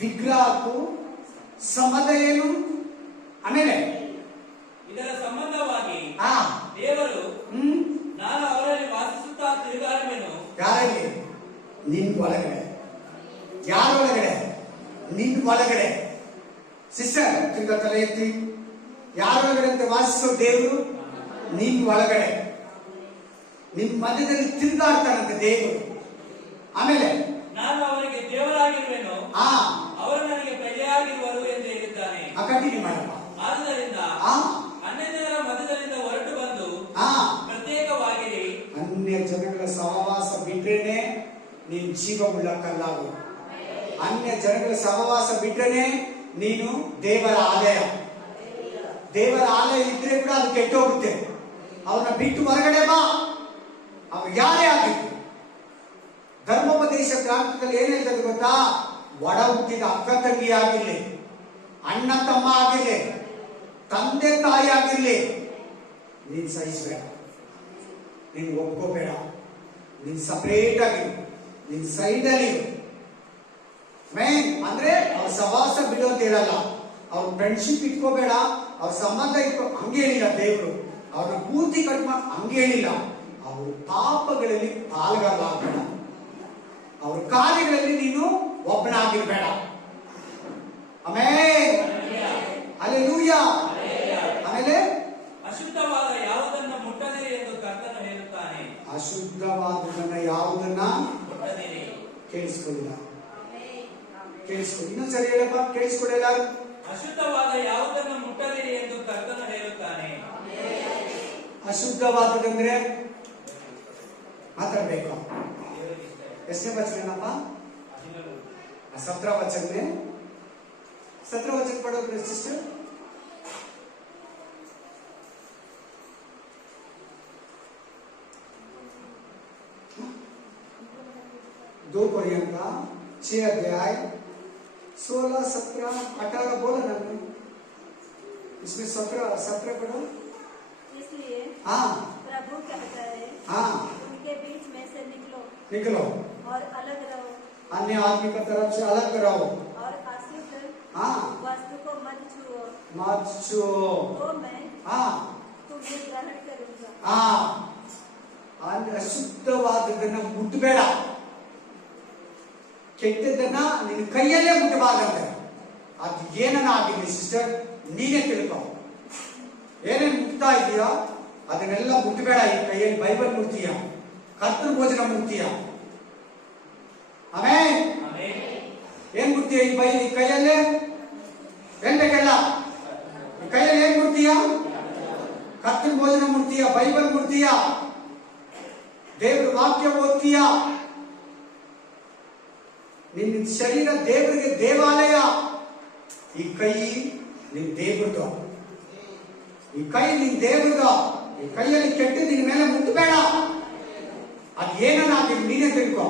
ವಿಗ್ರಹಕ್ಕೂ ಸಂಬಂಧ ಏನು? ಆಮೇಲೆ ಇದರ ಸಂಬಂಧವಾಗಿ ದೇವರು ನಾನು ಅವರಲ್ಲಿ ವಾಸಿಸುತ್ತಾ ತಿರುಗಾಡುವೆನು. ಯಾರಲ್ಲಿ? ನಿನ್ ಒಳಗಡೆ. ಯಾರೊಳಗಡೆ? ನಿನ್ ಒಳಗಡೆ. ಸಿಸ್ಟರ್ ತಿರ್ಗಾ ತಲೆ ಎತ್ತಿ. ಯಾರೊಳಗಡೆ ಅಂತ ವಾಸಿಸೋ ದೇವರು? ನಿನ್ ಒಳಗಡೆ, ನಿನ್ ಮಧ್ಯದಲ್ಲಿ ತಿರುಗಾಡ್ತಾನಂತೆ ದೇವರು. ಆಮೇಲೆ ನಾನು ಅವರಿಗೆ ದೇವರಾಗಿರುವೆನು, ಅವರು ನನಗೆ ಪ್ರಜೆಯಾಗಿರುವರು ಎಂದು ಹೇಳಿದ್ದಾನೆ. ಕಂಟಿನ್ಯೂ ಮಾಡಪ್ಪ. ಆದ್ದರಿಂದ ಅನ್ಯ ಜನರ ಮಧ್ಯದಿಂದ ಹೊರಟು ಬಂದು ಪ್ರತ್ಯೇಕವಾಗಿರಿ. ಅನ್ಯ ಜನಗಳ ಸಹವಾಸ ಬಿಟ್ರೇನೆ ನೀನು ಜೀವವುಳ್ಳ ಕಲ್ಲಾಗು. ಅನ್ಯ ಜನಗಳ ಸಹವಾಸ ಬಿಟ್ರೇನೆ ನೀನು ದೇವರ ಆಲಯ. ದೇವರ ಆಲಯ ಇದ್ರೆ ಕೂಡ ಅದು ಕೆಟ್ಟೋಗುತ್ತೆ. ಅವನ್ನ ಬಿಟ್ಟು ಹೊರಗಡೆ ಬಾ. ಅವ್ರು ಯಾರೇ ಆಗಿತ್ತು. ಧರ್ಮೋಪದೇಶ ಗ್ರಂಥದಲ್ಲಿ ಏನ್ ಹೇಳ್ತದೆ ಗೊತ್ತಾ? ಒಡ ಹುಟ್ಟಿದ ಅಕ್ಕ ತಂಗಿ ಆಗಿರ್ಲಿ, ಅಣ್ಣ ತಮ್ಮ ಆಗಿರ್ಲಿ, ತಂದೆ ತಾಯಿ ಆಗಿರ್ಲಿ, ನೀನ್ ಸಹಿಸಬೇಡ, ನೀನ್ ಒಪ್ಕೋಬೇಡ. ನೀನ್ ಸಪರೇಟ್ ಆಗಿರು, ನೀನ್ ಸೈಡ್ ಅಲ್ಲಿ ಮೇನ್ ಅಂದ್ರೆ ಅವ್ರ ಸವಾಸ ಬಿಡು ಅಂತ ಹೇಳಲ್ಲ. ಅವ್ರ ಫ್ರೆಂಡ್ಶಿಪ್ ಇಟ್ಕೋಬೇಡ, ಅವ್ರ ಸಂಬಂಧ ಇಟ್ಕೋ ಹಂಗೆ ಹೇಳಿಲ್ಲ ದೇವರು. ಅವ್ರನ್ನ ಪೂರ್ತಿ ಕಟ್ ಮಾಡಿ ಹಂಗೆ ಹೇಳಿಲ್ಲ. ಅವ್ರ ಪಾಪಗಳಲ್ಲಿ ಪಾಲ್ಗಾರಲಾಗಬೇಡ, ಅವ್ರ ಕಾರ್ಯಗಳಲ್ಲಿ ನೀನು ಒಬ್ಬನಾಗಿರ್ಬೇಡ. Amen, hallelujah. ಆಮೇಲೆ ಅಶುದ್ಧವಾದ ಯಾವುದನ್ನ ಮುಟ್ಟದಿರಿ ಎಂದು ಕರ್ತನು ಹೇಳುತ್ತಾನೆ. ಅಶುದ್ಧವಾದದನ್ನ ಯಾವುದನ್ನ ಮುಟ್ಟದಿರಿ. ಕೇಳಿಸ್ಕೊಳ್ಳಿಲ್ಲ, ಕೇಳಿಸ್ಕೊಳ್ಳಿ. ಇನ್ನೊಂದ್ಸರಿ ಹೇಳಪ್ಪ, ಕೇಳಿಸ್ಕೊಳ್ಳಿ ಎಲ್ಲಾರು. ಅಶುದ್ಧವಾದ ಯಾವುದನ್ನು ಮುಟ್ಟದಿರಿ ಎಂದು ಕರ್ತನು ಹೇಳುತ್ತಾನೆ. ಅಶುದ್ಧವಾದದಂದ್ರೆ ಮಾತಾಡ್ಬೇಕು. ಎಷ್ಟನೇ ವಚನಪ್ಪ? 17 ವಚನ. 17 वचन पढ़ो सिस्टर। दो कोरियंका 6 अध्याय 16, 17, 18 बोला ना मैंने, इसमें 17 पढ़ो। इसलिए हाँ, प्रभु कहता है, हाँ, उनके बीच में से निकलो और अलग रहो, अन्य आदमी का तरफ से अलग रहो, और अशुद्ध हाँ, वस्तु को मत छुओ, मत छुओ, तो मैं हाँ, तुम्हें ग्रहण करूंगा। हाँ, ಅಶುದ್ಧವಾದದನ್ನ ಮುಟ್ಟಬೇಡ, ಕೆಟ್ಟದನ್ನ ನಿನ್ನ ಕೈಯಲ್ಲೇ ಮುಟ್ಟಬಾರ್ದಂತೆ. ಅದು ಏನನ್ನ ಆಗಿರ್ಲಿ ಸಿಸ್ಟರ್, ನೀನೇ ತಿಳ್ಕೊ. ಏನೇನು ಮುಟ್ತಾ ಇದೀಯೋ ಅದನ್ನೆಲ್ಲ ಮುಟ್ಟಬೇಡ. ಈ ಕೈಯಲ್ಲಿ ಬೈಬಲ್ ಮುಟ್ತೀಯ, ಕರ್ತನ ಭೋಜನ ಮುಟ್ತೀಯ. ಆಮೇಲೆ ಏನ್ ಮುಟ್ತೀಯ? ಈ ಕೈಯಲ್ಲೇ ಏನ್ ಬೇಕಲ್ಲ, ಈ ಕೈಯಲ್ಲಿ ಏನ್ ಮುಟ್ತೀಯ? ಕರ್ತನ ಭೋಜನ ಮುಟ್ತೀಯ, ಬೈಬಲ್ ಮುಟ್ತೀಯ, ದೇವರ ವಾಕ್ಯ ಓದ್ತೀಯ. ನಿನ್ನ ಶರೀರ ದೇವರಿಗೆ ದೇವಾಲಯ. ಈ ಕೈ ನಿನ್ ದೇವ್ರದು, ಈ ಕೈ ನಿನ್ ದೇವ್ರದು. ಈ ಕೈಯಲ್ಲಿ ಕೆಟ್ಟು ನಿನ್ನ ಮೇಲೆ ಮುಟ್ಟಬೇಡ. ಅದು ಏನನ್ನಾಗಿರ್ಲಿ ನೀನೇ ತಿಳ್ಕೊ.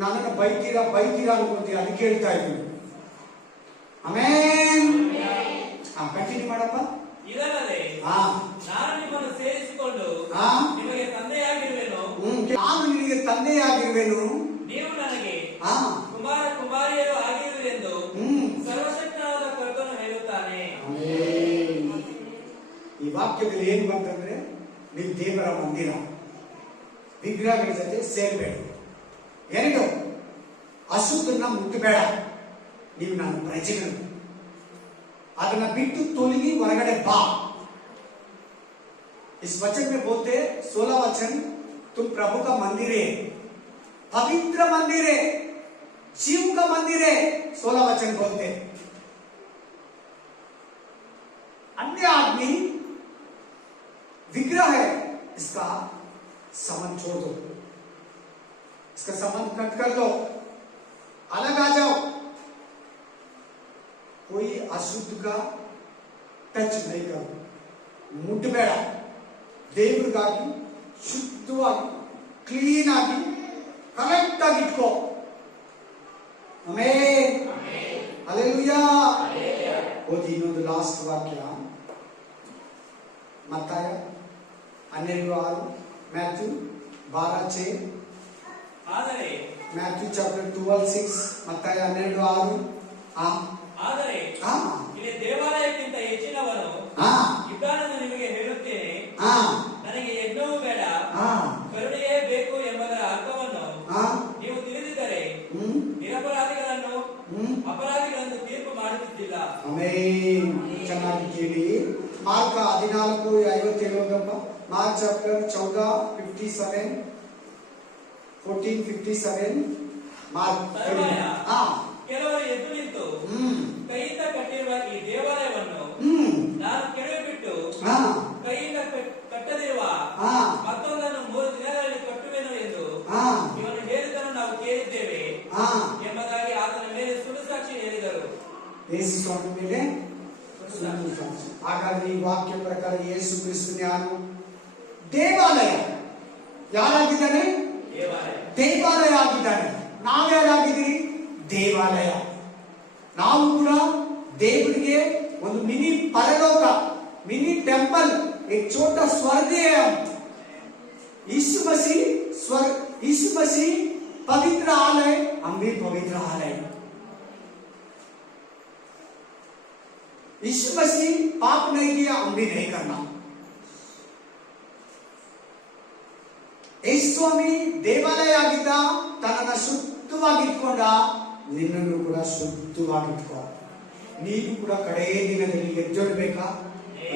ನನ್ನನ್ನು ಬೈತೀರಾ ಅನ್ಕೊಂತೀಯ, ಅದಕ್ಕೆ ಹೇಳ್ತಾ ಇದ್ದೀನಿ. ಆಮೇನ್. ಕಂಟಿನ್ಯೂ ಮಾಡಪ್ಪ. ಇದಲ್ಲದೆ ಹಾ, ನಾನು ನಿಮ್ಮನ್ನು ಸೇರಿಸಿಕೊಂಡು ಹಾ, ನಿಮಗೆ ತಂದೆಯಾಗಿರುವೆನು. ನಾನು ನಿನಗೆ ತಂದೆಯಾಗಿರುವೆನು, ನೀವು ನನಗೆ ಹಾ, ಕುಮಾರ ಕುಮಾರಿಯರು ಆಗಿರುವೆಂದು ಸರ್ವಶಕ್ತನಾದ ಕರ್ತನು ಹೇಳುತ್ತಾನೆ. ಆಮೆನ್. ಈ ವಾಕ್ಯದಲ್ಲಿ ಏನ್ ಬಂತಂದ್ರೆ, ನೀವು ದೇವರ ಮಂದಿರ, ವಿಗ್ರಹಗಳ ಜೊತೆ ಸೇರ್ಬೇಡ. ಎರಡು, ಅಶುದ್ಧನ ಮುಟ್ಟಬೇಡ. ನೀವು ನನ್ನ ಪ್ರಜೆಗಳು, ಅದನ್ನ ಬಿಟ್ಟು ತೊಲಗಿ ಹೊರಗಡೆ ಬಾ. इस वचन में बोलते 16 वचन, तुम प्रभु का मंदिर है, पवित्र मंदिर है, शिव का मंदिर है. 16 वचन बोलते. अन्य आदमी विग्रह है, इसका संबंध छोड़ दो, इसका संबंध कट कर दो, अलग आ जाओ. कोई अशुद्ध का टच नहीं करो, ಮುಟ್ಟಬೇಡ. ದೇವರಿಗಾಗಿ ಶುದ್ಧವಾಗಿ, ಕ್ಲೀನ್ ಆಗಿ, ಕರೆಕ್ಟ್ ಆಗಿ ಇಟ್ಕೋ. Amen, hallelujah. ಓದಿ ಇನ್ನೊಂದು ಲಾಸ್ಟ್ ವಾಕ್ಯ, ಮತ್ತಾಯ 12:6, ಮ್ಯಾಥ್ಯೂ 12:6, ಆದರೆ ಮ್ಯಾಥ್ಯೂ ಚಾಪ್ಟರ್ 12:6, ಮತ್ತಾಯ 12:6. ಆದರೆ ಇಲ್ಲಿ ದೇವಾಲಯಕ್ಕಿಂತ ಹೆಚ್ಚಿನವನು ಇದ್ದಾನೆಂದು ನಿಮಗೆ ಹೇಳುತ್ತೇನೆ. ನನಗೆ ಯಜ್ಞವೂ ಬೇಡ, ಕರುಣೆಯೇ ಬೇಕು ಎಂಬುದರ ಅರ್ಥವನ್ನು ನೀವು ತಿಳಿದಿದ್ದರೆ ನಿರಪರಾಧಿಗಳನ್ನು ಅಪರಾಧಿಗಳನ್ನು ತೀರ್ಪು ಮಾಡುತ್ತಿದ್ದಿಲ್ಲ. ಆಮೆನ್. ಚೆನ್ನಾಗಿ ಕೇಳಿ. ಮಾರ್ಕ 14:57. Mark chapter 14:57, 14:57. ಮಾರ್ಕ್. ಕೆಲವರು ಎದ್ದು ನಿಂತು ಕೈಯಿಂದ ಕಟ್ಟಿರುವ ಈ ದೇವಾಲಯವನ್ನು ನಾನು ಕೆಡವಿಬಿಟ್ಟು ಕೈಯಿಂದ ಕಟ್ಟದಿರುವ ಮತ್ತೊಂದನ್ನು 3 ದಿನಗಳಲ್ಲಿ ಕಟ್ಟುವೆನು ಎಂದು ಇವನು ಹೇಳಿದನು ನಾವು ಕೇಳಿದ್ದೇವೆ ಎಂಬುದಾಗಿ ಆತನ ಮೇಲೆ ಸುಳ್ಳು ಸಾಕ್ಷಿ ಹೇಳಿದರು. ಯೇಸು ಸ್ವಾಮಿ ಮೇಲೆ ಸುಳ್ಳು ಸಾಕ್ಷಿ. ಹಾಗಾಗಿ ಈ ವಾಕ್ಯ ಪ್ರಕಾರ ಯೇಸು ಕ್ರಿಸ್ತನು ಯಾರು? ದೇವಾಲಯ. ಯಾರಾಗಿದ್ದಾನೆ? ದೇವಾಲಯ ಆಗಿದ್ದಾನೆ. ನಾವ್ಯಾರಾಗಿದ್ದೀರಿ? ದೇವಾಲಯ. ನಾವು ಕೂಡ ದೇವರಿಗೆ ಒಂದು ಮಿನಿ ಪರಲೋಕ, ಮಿನಿ टेंपल, एक छोटा स्वर्ग है. यीशु मसीह पवित्र आलय, हम भी पवित्र आलय. यीशु मसीह पाप नहीं किया, हम भी नहीं करना. ಯೇಸು ಸ್ವಾಮಿ ದೇವಾಲಯ ಆಗಿದ್ದ, ತನ್ನನ್ನು ಶುದ್ಧವಾಗಿಟ್ಕೊಂಡ. ನಿನ್ನನ್ನು ಕೂಡ ಶುದ್ಧವಾಗಿಟ್ಕೋ. ನೀನು ಕೂಡ ಕಡೇ ದಿನದಲ್ಲಿ ಎದ್ದೇಳಬೇಕಾ?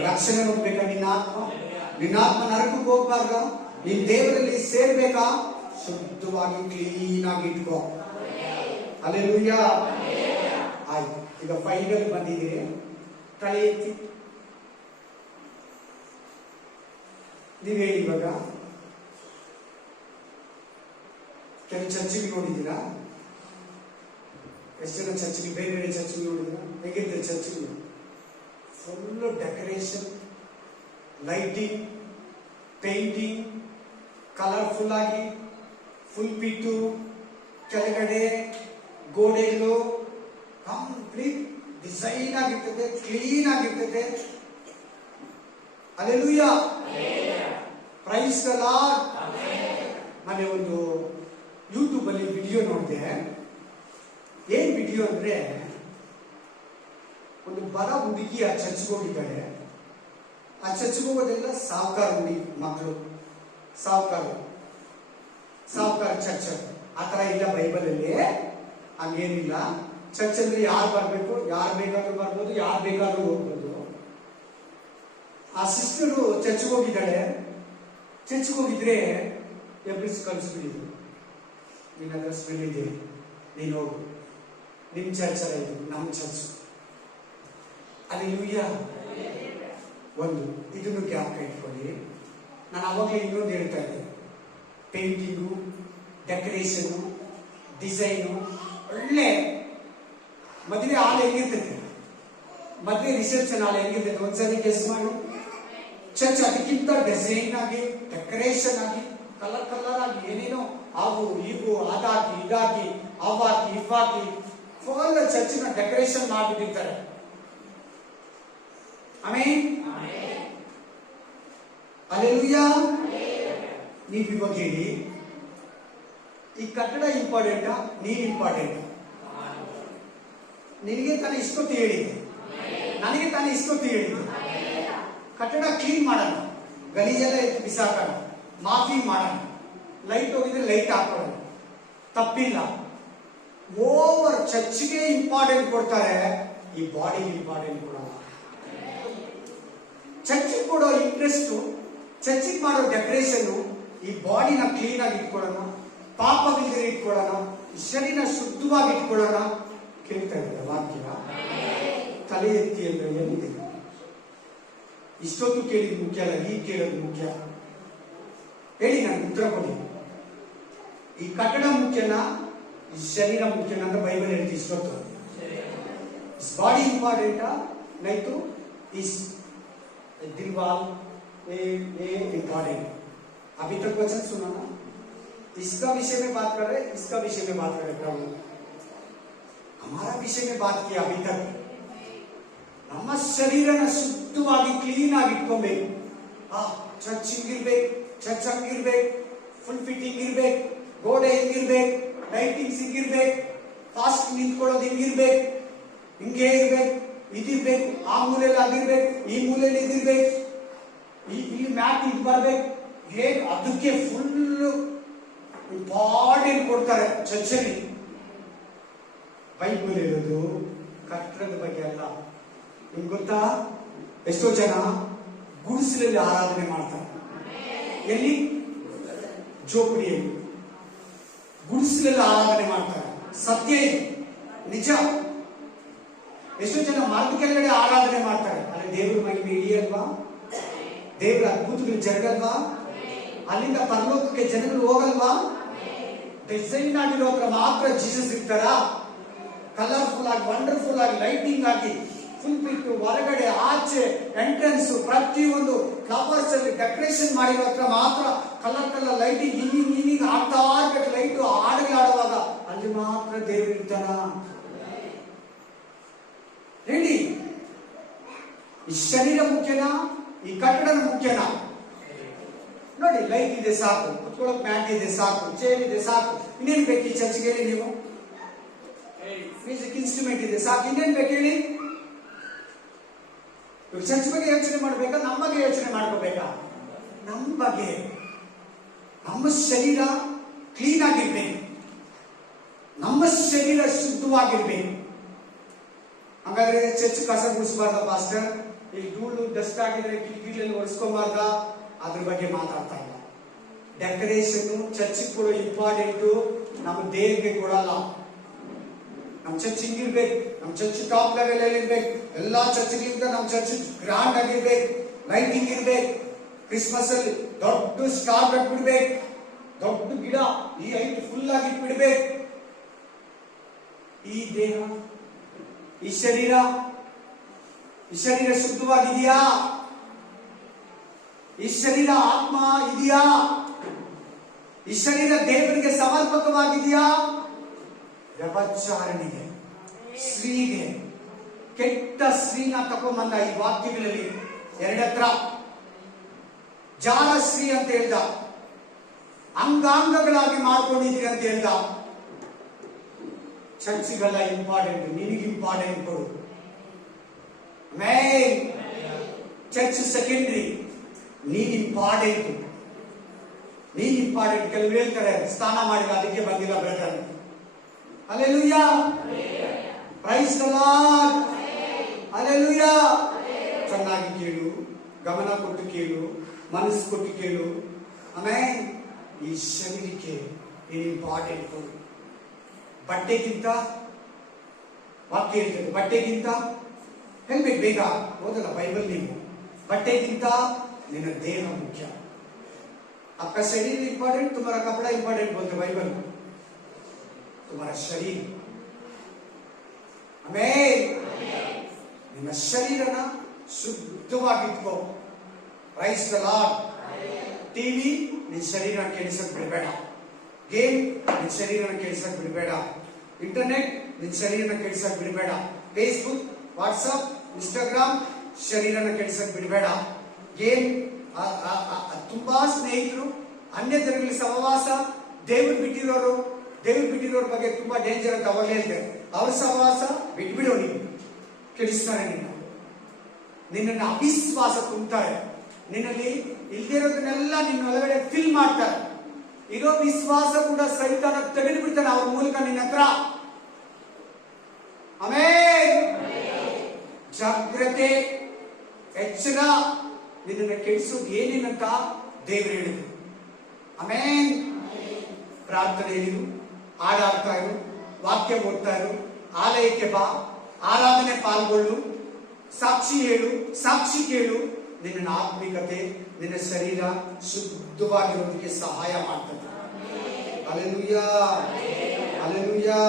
ರಕ್ಷಣೆ ಹೊಂದಬೇಕಾ? ನಿನ್ನ ಆತ್ಮ ನರಕಕ್ಕೆ ಹೋಗ್ಬಾರ್ದ? ನಿನ್ ದೇವರಲ್ಲಿ ಸೇರ್ಬೇಕಾ? ಶುದ್ಧವಾಗಿ ಕ್ಲೀನ್ ಆಗಿ ಇಟ್ಕೋ. ಹಲ್ಲೆಲೂಯಾ. ಆಯ್ತು, ಈಗ ಫೈನಲ್ ಬಂದಿದೆ. ತಲೆ ಎತ್ತಿ ನೀವ್ ಹೇಳಿ. ಇವಾಗ ಕೆಲವು ಚರ್ಚಿಗೆ ನೋಡಿದ್ದೀರಾ? ಎಷ್ಟು ಜನ ಚರ್ಚಿಗೆ, ಬೇರೆ ಬೇರೆ ಚರ್ಚಿಗೆ ನೋಡಿದ್ದೀರಾ? ಹೇಗಿರ್ತದೆ ಚರ್ಚಿಗೆ? Full decoration, lighting, painting, colourful ಆಗಿ, ಫುಲ್ ಪಿಟ್ಟು, ಕೆಳಗಡೆ ಗೋಡೆಗಳು ಕಂಪ್ಲೀಟ್ ಡಿಸೈನ್ ಆಗಿರ್ತದೆ, ಕ್ಲೀನ್ ಆಗಿರ್ತದೆ. Hallelujah, praise the lord. ಮೊನ್ನೆ ಒಂದು ಯೂಟ್ಯೂಬ್ ಅಲ್ಲಿ ವಿಡಿಯೋ ನೋಡಿದೆ. ಏನ್ ವಿಡಿಯೋ ಅಂದ್ರೆ, ಒಂದು ಬಡ ಹುಡುಗಿ ಆ ಚರ್ಚ್ಗೆ ಹೋಗಿದ್ದಾಳೆ. ಆ ಚರ್ಚ್ಗೆ ಹೋಗೋದೆಲ್ಲ ಸಾವುಕಾರ ಹುಡುಗಿ ಮಕ್ಕಳು, ಸಾವುಕಾರ ಚರ್ಚ್. ಆ ತರ ಇಲ್ಲ ಬೈಬಲ್ ಅಲ್ಲಿ, ಹಂಗೇನಿಲ್ಲ. ಚರ್ಚ್ ಅಂದ್ರೆ ಯಾರು ಬರ್ಬೇಕು, ಯಾರು ಬೇಕಾದ್ರೂ ಬರ್ಬೋದು, ಯಾರು ಬೇಕಾದ್ರೂ ಹೋಗ್ಬೋದು. ಆ ಸಿಸ್ಟರು ಚರ್ಚ್ಗೆ ಹೋಗಿದ್ದಾಳೆ. ಚರ್ಚ್ಗೆ ಹೋಗಿದ್ರೆ ಎಬ್ಬಿಸಿ ಕಳಿಸ್ಬಿಟ್ಟಿದ್ರು, ನಿನ್ನ ಹತ್ರ ಸ್ಮೆಲ್ ಇದೆ, ನೀನು ಹೋಗು, ನಿಮ್ ಚರ್ಚ್ ಅಲ್ಲ ಇದು, ನಮ್ಮ ಚರ್ಚ್. ಹಲ್ಲೆಲೂಯಾ. ಒಂದು ಇದನ್ನು ಜ್ಞಾಪಕ ಇಟ್ಕೊಳ್ಳಿ. ನಾನು ಅವಾಗಲೇ ಇನ್ನೊಂದು ಹೇಳ್ತಾ ಇದ್ದೆ, ಪೇಂಟಿಂಗು, ಡೆಕೋರೇಷನು, ಡಿಸೈನು, ಒಳ್ಳೆ ಮದುವೆ ಹಾಲ್ ಹೆಂಗಿರ್ತೈತೆ, ಮದುವೆ ರಿಸೆಪ್ಷನ್ ಹಾಲ್ ಹೆಂಗಿರ್ತೈತೆ ಒಂದ್ಸರಿ ಗೆಸ್ ಮಾಡಿ. ಚರ್ಚ್ ಅದಕ್ಕಿಂತ ಡಿಸೈನ್ ಆಗಿ, ಡೆಕೋರೇಷನ್ ಆಗಿ, ಕಲರ್ ಆಗಿ, ಏನೇನೋ ಅವು ಇವು ಅದಾಕಿ ಇದಾಕಿ ಅವಾಕಿ ಇವಾಕಿ ಫುಲ್ ಚರ್ಚಿನ ಡೆಕೋರೇಷನ್ ಮಾಡಿಬಿಟ್ಟಿರ್ತಾರೆ. ಆಮೆನ್. ಹಲ್ಲೆಲೂಯಾ. ನೀವು ಇವಾಗ ಹೇಳಿ, ಈ ಕಟ್ಟಡ ಇಂಪಾರ್ಟೆಂಟಾ, ನೀನ್ ಇಂಪಾರ್ಟೆಂಟ್? ನಿನಗೆ ತಾನೇ ಇಷ್ಟೊತ್ತು ಹೇಳಿದೆ, ನನಗೆ ತಾನೇ ಇಷ್ಟೊತ್ತು ಹೇಳಿದೆ. ಕಟ್ಟಡ ಕ್ಲೀನ್ ಮಾಡೋಣ, ಗಲೀಜೆಲ್ಲ ಎತ್ತು ಬಿಸಾಕೋಣ, ಮಾಫಿ ಮಾಡೋಣ, ಲೈಟ್ ಹೋಗಿದ್ರೆ ಲೈಟ್ ಹಾಕೋಣ, ತಪ್ಪಿಲ್ಲ. ಓವರ್ ಚರ್ಚ್ಗೆ ಇಂಪಾರ್ಟೆಂಟ್ ಕೊಡ್ತಾರೆ, ಈ ಬಾಡಿಗೆ ಇಂಪಾರ್ಟೆಂಟ್ ಕೊಡಲ್ಲ. ಚರ್ಚಿಗೆ ಕೊಡೋ ಇಂಟ್ರೆಸ್ಟ್, ಚರ್ಚಿಗೆ ಮಾಡೋ ಡೆಕೋರೇಷನ್, ಈ ಬಾಡಿನ ಕ್ಲೀನ್ ಆಗಿ ಇಟ್ಕೊಳ್ಳೋಣ, ಪಾಪವಿಲ್ಲದೆ ಇಟ್ಕೊಳ್ಳೋಣ, ಶರೀರ ಶುದ್ಧವಾಗಿ ಇಟ್ಕೊಳ್ಳೋಣ. ಕೇಳ್ತಾ ಇದ್ದಾರೆ ವಾಕ್ಯ. ತಲೆ ಎತ್ತಿ ಅಂದ್ರೆ ಏನಿದೆ? ಇಷ್ಟೊತ್ತು ಕೇಳಿದ್ ಮುಖ್ಯ ಅಲ್ಲ, ಈಗ ಕೇಳೋದು ಮುಖ್ಯ. ಹೇಳಿ, ನಾನು ಉತ್ತರ ಕೊಡಿ. ಈ ಕಟ್ಟಡ ಮುಖ್ಯನಾ, ಈ ಶರೀರ ಮುಖ್ಯನಾ ಅಂತ ಬೈಬಲ್ ಹೇಳ್ತಿ. ಇಷ್ಟೊತ್ತು इस बॉडी इंपॉर्टेंट नहीं तो इस दिलवाल ये इंपॉर्टेंट. अभी तक वचन सुना ना, इसका विषय में बात कर रहे, इसका विषय में बात कर रहे. प्रभु हमारा विषय में बात किया अभी तक. ನಮ್ಮ ಶರೀರನ ಶುದ್ಧವಾಗಿ ಕ್ಲೀನ್ ಆಗಿ ಇಟ್ಕೊಬೇಕು. ಚರ್ಚ್ ಹಿಂಗಿರ್ಬೇಕು, ಚರ್ಚ್ ಹಂಗಿರ್ಬೇಕು, ಫುಲ್ ಫಿಟ್ಟಿಂಗ್ ಇರ್ಬೇಕು, ಗೋಡೆ ಹಿಂಗಿರ್ಬೇಕು, ಲೈಟಿಂಗ್ಸ್ ಹಿಂಗಿರ್ಬೇಕು, ಫಾಸ್ಟ್ ನಿಂತ್ಕೊಳ್ಳೋದು ಹಿಂಗಿರ್ಬೇಕು, ಹಿಂಗೆ ಇರ್ಬೇಕು, ಇದಿರ್ಬೇಕು, ಆ ಮೂಲೆಯಲ್ಲಿ ಅದಿರ್ಬೇಕು, ಈ ಮೂಲೆಯಲ್ಲಿ ಇದಿರ್ಬೇಕು, ಇಲ್ಲಿ ಮ್ಯಾಟ್ ಇದು ಬರ್ಬೇಕು. ಹೇಗೆ ಅದಕ್ಕೆ ಫುಲ್ ಇಂಪಾರ್ಟೆಂಟ್ ಕೊಡ್ತಾರೆ ಚರ್ಚಲ್ಲಿ. ಬೈಬಲ್ ಇರೋದು ಕಟ್ಟಡದ ಬಗ್ಗೆ ಅಲ್ಲ. ನಿಮ್ಗೆ ಗೊತ್ತಾ, ಎಷ್ಟೋ ಜನ ಗುಡಿಸಲಲ್ಲಿ ಆರಾಧನೆ ಮಾಡ್ತಾರೆ. ಎಲ್ಲಿ? ಜೋಪಡಿಯಲ್ಲಿ ಗುಡಿಸಲಲ್ಲಿ ಆರಾಧನೆ ಮಾಡ್ತಾರೆ. ಸತ್ಯ ಇದು, ನಿಜ. ಎಷ್ಟೋ ಜನ ಮರದ ಕೆಳಗಡೆ ಆರಾಧನೆ ಮಾಡ್ತಾರೆ. ಅಲ್ಲಿ ದೇವರ ಮಹಿಮೆ ಇಳಿಯಲ್ವಾ? ದೇವರ ಅದ್ಭುತಗಳು ಜರಗಲ್ವಾ? ಅಲ್ಲಿಂದ ಪರಲೋಕಕ್ಕೆ ಜನಗಳು ಹೋಗಲ್ವಾ? ಡಿಸೈನ್ ಆಗಿರೋ ಹತ್ರ ಮಾತ್ರ ಜೀಸಸ್ ಇರ್ತಾರ? ಕಲರ್ಫುಲ್ ಆಗಿ, ವಂಡರ್ಫುಲ್ ಆಗಿ, ಲೈಟಿಂಗ್ ಆಗಿ, ಫುಲ್ ಬಿಟ್ಟು ಹೊರಗಡೆ ಆಚೆ ಎಂಟ್ರೆನ್ಸ್ ಪ್ರತಿಯೊಂದು ಫ್ಲವರ್ಸ್ ಅಲ್ಲಿ ಡೆಕೋರೇಷನ್ ಮಾಡಿರೋ ಹತ್ರ ಮಾತ್ರ ಕಲರ್ ಲೈಟಿಂಗ್ ಹಿಂಗಿಂಗ್ ಆಗ್ತಾ ಇರ್ಬೇಕು. ಲೈಟ್ ಹಾಡುಗಳಾಡುವಾಗ ಅಲ್ಲಿ ಮಾತ್ರ ದೇವರು ಇರ್ತಾನ? ಹೇಳಿ, ಈ ಶರೀರ ಮುಖ್ಯನಾ, ಈ ಕಟ್ಟಡ ಮುಖ್ಯನಾ? ನೋಡಿ, ಲೈಟ್ ಇದೆ ಸಾಕು, ಕುತ್ಕೊಳ್ಳೋಕೆ ಮ್ಯಾಟ್ ಇದೆ ಸಾಕು, ಚೇರ್ ಇದೆ ಸಾಕು, ಇನ್ನೇನ್ ಬೇಕು ಈ ಚರ್ಚ್ಗೆ? ಹೇಳಿ ನೀವು. ಮ್ಯೂಸಿಕ್ ಇನ್ಸ್ಟ್ರೂಮೆಂಟ್ ಇದೆ ಸಾಕು, ಇನ್ನೇನ್ ಬೇಕು ಹೇಳಿ? ಚರ್ಚ್ ಬಗ್ಗೆ ಯೋಚನೆ ಮಾಡ್ಬೇಕಾ, ನಮ್ಮ ಬಗ್ಗೆ ಯೋಚನೆ ಮಾಡ್ಕೋಬೇಕಾ? ನಮ್ಮ ಬಗ್ಗೆ. ನಮ್ಮ ಶರೀರ ಕ್ಲೀನ್ ಆಗಿರ್ಬೇಕು, ನಮ್ಮ ಶರೀರ ಶುದ್ಧವಾಗಿರ್ಬೇಕು. ಹಾಗಾದ್ರೆ ಚರ್ಚ್ ಕಸ ಗುಡಿಸಬಾರ್ದ ಪಾಸ್ಟರ್, ಈ ಧೂಳು ಡಸ್ಟ್ ಆಗಿದ್ರೆ ಕಿಟಕಿಗಳಲ್ಲಿ ಒರೆಸ್ಕೊಬಾರ್ದ, ಅದ್ರ ಬಗ್ಗೆ ಮಾತಾಡ್ತಾ ಇಲ್ಲ. ಡೆಕೋರೇಷನ್ ಚರ್ಚ್ ಕೊಡೋ ಇಂಪಾರ್ಟೆಂಟ್, ನಮ್ಮ ದೇಹಕ್ಕೆ ಕೊಡಲ್ಲ. ನಮ್ ಚರ್ಚ್ ಹಿಂಗಿರ್ಬೇಕು, ನಮ್ ಚರ್ಚ್ ಟಾಪ್ ಲೆವೆಲ್ ಅಲ್ಲಿ ಇರ್ಬೇಕು, ಎಲ್ಲಾ ಚರ್ಚ್ಗಿಂತ ನಮ್ ಚರ್ಚ್ ಗ್ರಾಂಡ್ ಆಗಿರ್ಬೇಕು, ಲೈಟಿಂಗ್ ಇರ್ಬೇಕು, ಕ್ರಿಸ್ಮಸ್ ಅಲ್ಲಿ ದೊಡ್ಡ ಸ್ಟಾರ್ ಕಟ್ಬಿಡ್ಬೇಕು, ದೊಡ್ಡ ಗಿಡ ಈ ಹೈಟ್ ಫುಲ್ ಆಗಿ ಇಟ್ಬಿಡ್ಬೇಕು. ಈ ದೇಹ, ಈ ಶರೀರ ಶುದ್ಧವಾಗಿದೆಯಾ? ಈ ಶರೀರ ಆತ್ಮ ಇದೆಯಾ? ಈ ಶರೀರ ದೇವರಿಗೆ ಸಮರ್ಪಕವಾಗಿದೆಯಾ? ವ್ಯಭಚಾರಣಿಗೆ, ಸ್ತ್ರೀಗೆ, ಕೆಟ್ಟ ಸ್ತ್ರೀನ ತಕೊಂಬಂದ ಈ ವಾಕ್ಯಗಳಲ್ಲಿ ಎರಡತ್ರ. ಜಾರ ಸ್ತ್ರೀ ಅಂತ ಹೇಳ್ದ, ಅಂಗಾಂಗಗಳಾಗಿ ಮಾಡ್ಕೊಂಡಿದ್ದೀರಿ ಅಂತ ಹೇಳ್ದ. ಚರ್ಚ್ಗಳ ಇಂಪಾರ್ಟೆಂಟ್, ನಿನಗೆ ಇಂಪಾರ್ಟೆಂಟ್ ಕೊಡು. ಚರ್ಚ್ ಸೆಕೆಂಡ್ರಿ, ನೀನ್ ಇಂಪಾರ್ಟೆಂಟ್. ಕೆಲವರು ಹೇಳ್ತಾರೆ ಸ್ನಾನ ಮಾಡಿಲ್ಲ ಅದಕ್ಕೆ ಬಂದಿಲ್ಲ brother. Hallelujah, praise the Lord, hallelujah. ಚೆನ್ನಾಗಿ ಕೇಳು, ಗಮನ ಕೊಟ್ಟು ಕೇಳು, ಮನಸ್ಸು ಕೊಟ್ಟು ಕೇಳು. ಆಮೇಲೆ ಈ ಶರೀರಕ್ಕೆ ನೀನು ಇಂಪಾರ್ಟೆಂಟ್ ಕೊಡು. ಬಟ್ಟೆಗಿಂತ, ವಾಕ್ಯ ಹೇಳ್ತದೆ, ಬಟ್ಟೆಗಿಂತ ಹೇಳ್ಬೇಕು, ಬೇಗ ಓದಲ್ಲ ಬೈಬಲ್ ನೀವು. ಬಟ್ಟೆಗಿಂತ ನಿನ್ನ ದೇಹ ಮುಖ್ಯ. आपका शरीर इंपॉर्टेंट, तुम्हारा कपड़ा इंपॉर्टेंट बोलते बाइबल, तुम्हारा शरीर. ಆಮೆನ್. ನಿಮ್ಮ ಶರೀರನ ಶುದ್ಧವಾಗಿಟ್ಕೋ. Praise the lord. ಟಿವಿ ನಿನ್ನ ಶರೀರನ ಕೆಡಿಸಕ್ ಬಿಡಬೇಡ. ಗೇಮ್ ನಿನ್ನ ಶರೀರನ ಕೆಡಿಸಕ್ ಬಿಡಬೇಡ. ಇಂಟರ್ನೆಟ್ ನಿನ್ನ ಶರೀರನ ಕೆಡಿಸಕ್ ಬಿಡಬೇಡ. ಫೇಸ್ಬುಕ್, ವಾಟ್ಸ್ಆಪ್, ಇನ್ಸ್ಟಾಗ್ರಾಮ್ ಶರೀರನ ಕೆಡಿಸಕ್ ಬಿಡಬೇಡ. ಗೇಮ್, ತುಂಬಾ ಸ್ನೇಹಿತರು, ಅನ್ಯ ಧರ್ಮಗಳ ಸಹವಾಸ, ದೇವ್ರು ಬಿಟ್ಟಿರೋರ ಬಗ್ಗೆ ತುಂಬಾ ಡೇಂಜರ್ ಅಂತ ಅವಾಗಲೇ ಹೇಳ್ತಾರೆ. ಅವ್ರ ಸಹವಾಸ ಬಿಟ್ಬಿಡೋ, ನೀನು ಕೆಡಿಸ್ತಾರೆ, ನಿನ್ನನ್ನು ಅವಿಶ್ವಾಸ ತುಂಬ್ತಾರೆ, ನಿನ್ನಲ್ಲಿ ಇಲ್ದೇ ಇರೋದನ್ನೆಲ್ಲ ನಿನ್ನ ಒಳಗಡೆ ಫಿಲ್ ಮಾಡ್ತಾರೆ. ಇರೋ ವಿಶ್ವಾಸ ಕೂಡ ಸೈತಾನ ತೆಗೆದು ಬಿಡ್ತಾನೆ ಅವ್ರ ಮೂಲಕ ನಿನ್ನ ಹತ್ರ. ಆಮೆನ್. ಜಾಗ್ರತೆ, ಎಚ್ಚರ. ನಿನ್ನನ್ನು ಕೆಡಿಸೋದು ಏನೇನಂತ ದೇವರು ಹೇಳಿದ್ರು. ಆಮೆನ್. ಪ್ರಾರ್ಥನೆ ಇರು, ಹಾಡಾಡ್ತಾ ಇರು, ವಾಕ್ಯ ಓದ್ತಾ ಇರು, ಆಲಯಕ್ಕೆ ಬಾ, ಆರಾಧನೆ ಪಾಲ್ಗೊಳ್ಳು, ಸಾಕ್ಷಿ ಹೇಳು, ಸಾಕ್ಷಿ ಕೇಳು. ನಿನ್ನ ಆತ್ಮಿಕತೆ, ನಿನ್ನ ಶರೀರ ಶುದ್ಧವಾಗಿರೋದಕ್ಕೆ ಸಹಾಯ ಮಾಡ್ತದೆ. Hallelujah, hallelujah,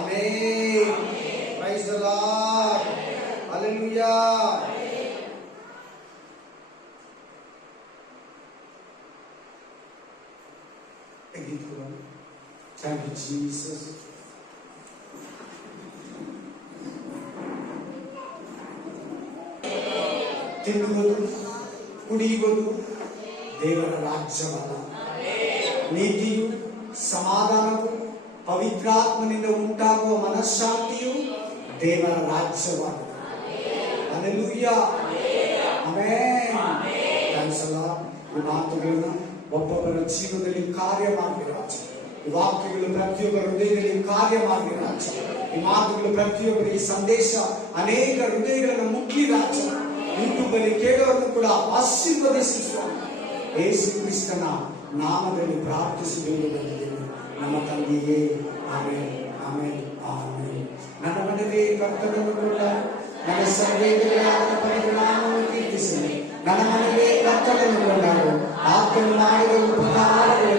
amen. Praise the Lord, hallelujah. Thank you, Jesus. ತಿನ್ನುವುದು, ಕುಡಿಯುವುದು ದೇವರ ರಾಜ್ಯವಲ್ಲ. ನೀತಿಯು, ಸಮಾಧಾನವು, ಪವಿತ್ರಾತ್ಮನಿಂದ ಉಂಟಾಗುವ ಮನಃಶಾಂತಿಯು ದೇವರ ರಾಜ್ಯವಾಗಿದೆ. Hallelujah, amen. Thanks a lord. ಈ ಮಾತುಗಳನ್ನು ಒಬ್ಬೊಬ್ಬರ ಜೀವನದಲ್ಲಿ ಕಾರ್ಯ ಮಾಡಿರಾಜ. ಈ ವಾಕ್ಯಗಳು ಪ್ರತಿಯೊಬ್ಬರ ಹೃದಯದಲ್ಲಿ ಕಾರ್ಯ ಮಾಡಿರಾಜ. ಈ ಮಾತುಗಳು ಪ್ರತಿಯೊಬ್ಬರ, ಈ ಸಂದೇಶ ಅನೇಕ ಹೃದಯಗಳನ್ನು ಮುಟ್ಲಿರಾಜ. ಯೂಟ್ಯೂಬ್ ಅಲ್ಲಿ ಕೇಳೋರನ್ನು ಕೂಡ ಆಶೀರ್ವದಿಸುವ ಯೇಸು ಕ್ರಿಸ್ತನ ನಾಮದಲ್ಲಿ ಪ್ರಾರ್ಥಿಸುವುದು ಬಂದಿದ್ದೇನೆ. ನಮ್ಮ ತಂದೆಯೇ, ಆಮೆನ್, ಆಮೆನ್, ಆಮೆನ್. ನನ್ನ ಮನವೇ ಕರ್ತನನ್ನು ಕೊಂಡಾಡು, ನನ್ನ ಸರ್ವೇಂದ್ರಿಯ ಪವಿತ್ರ ನಾಮವನ್ನು ಕೀರ್ತಿಸಲಿ. ನನ್ನ ಮನವೇ ಕರ್ತನನ್ನು ಕೊಂಡಾಡು, ಆತನು ಮಾಡಿದ ಉಪಕಾರಗಳು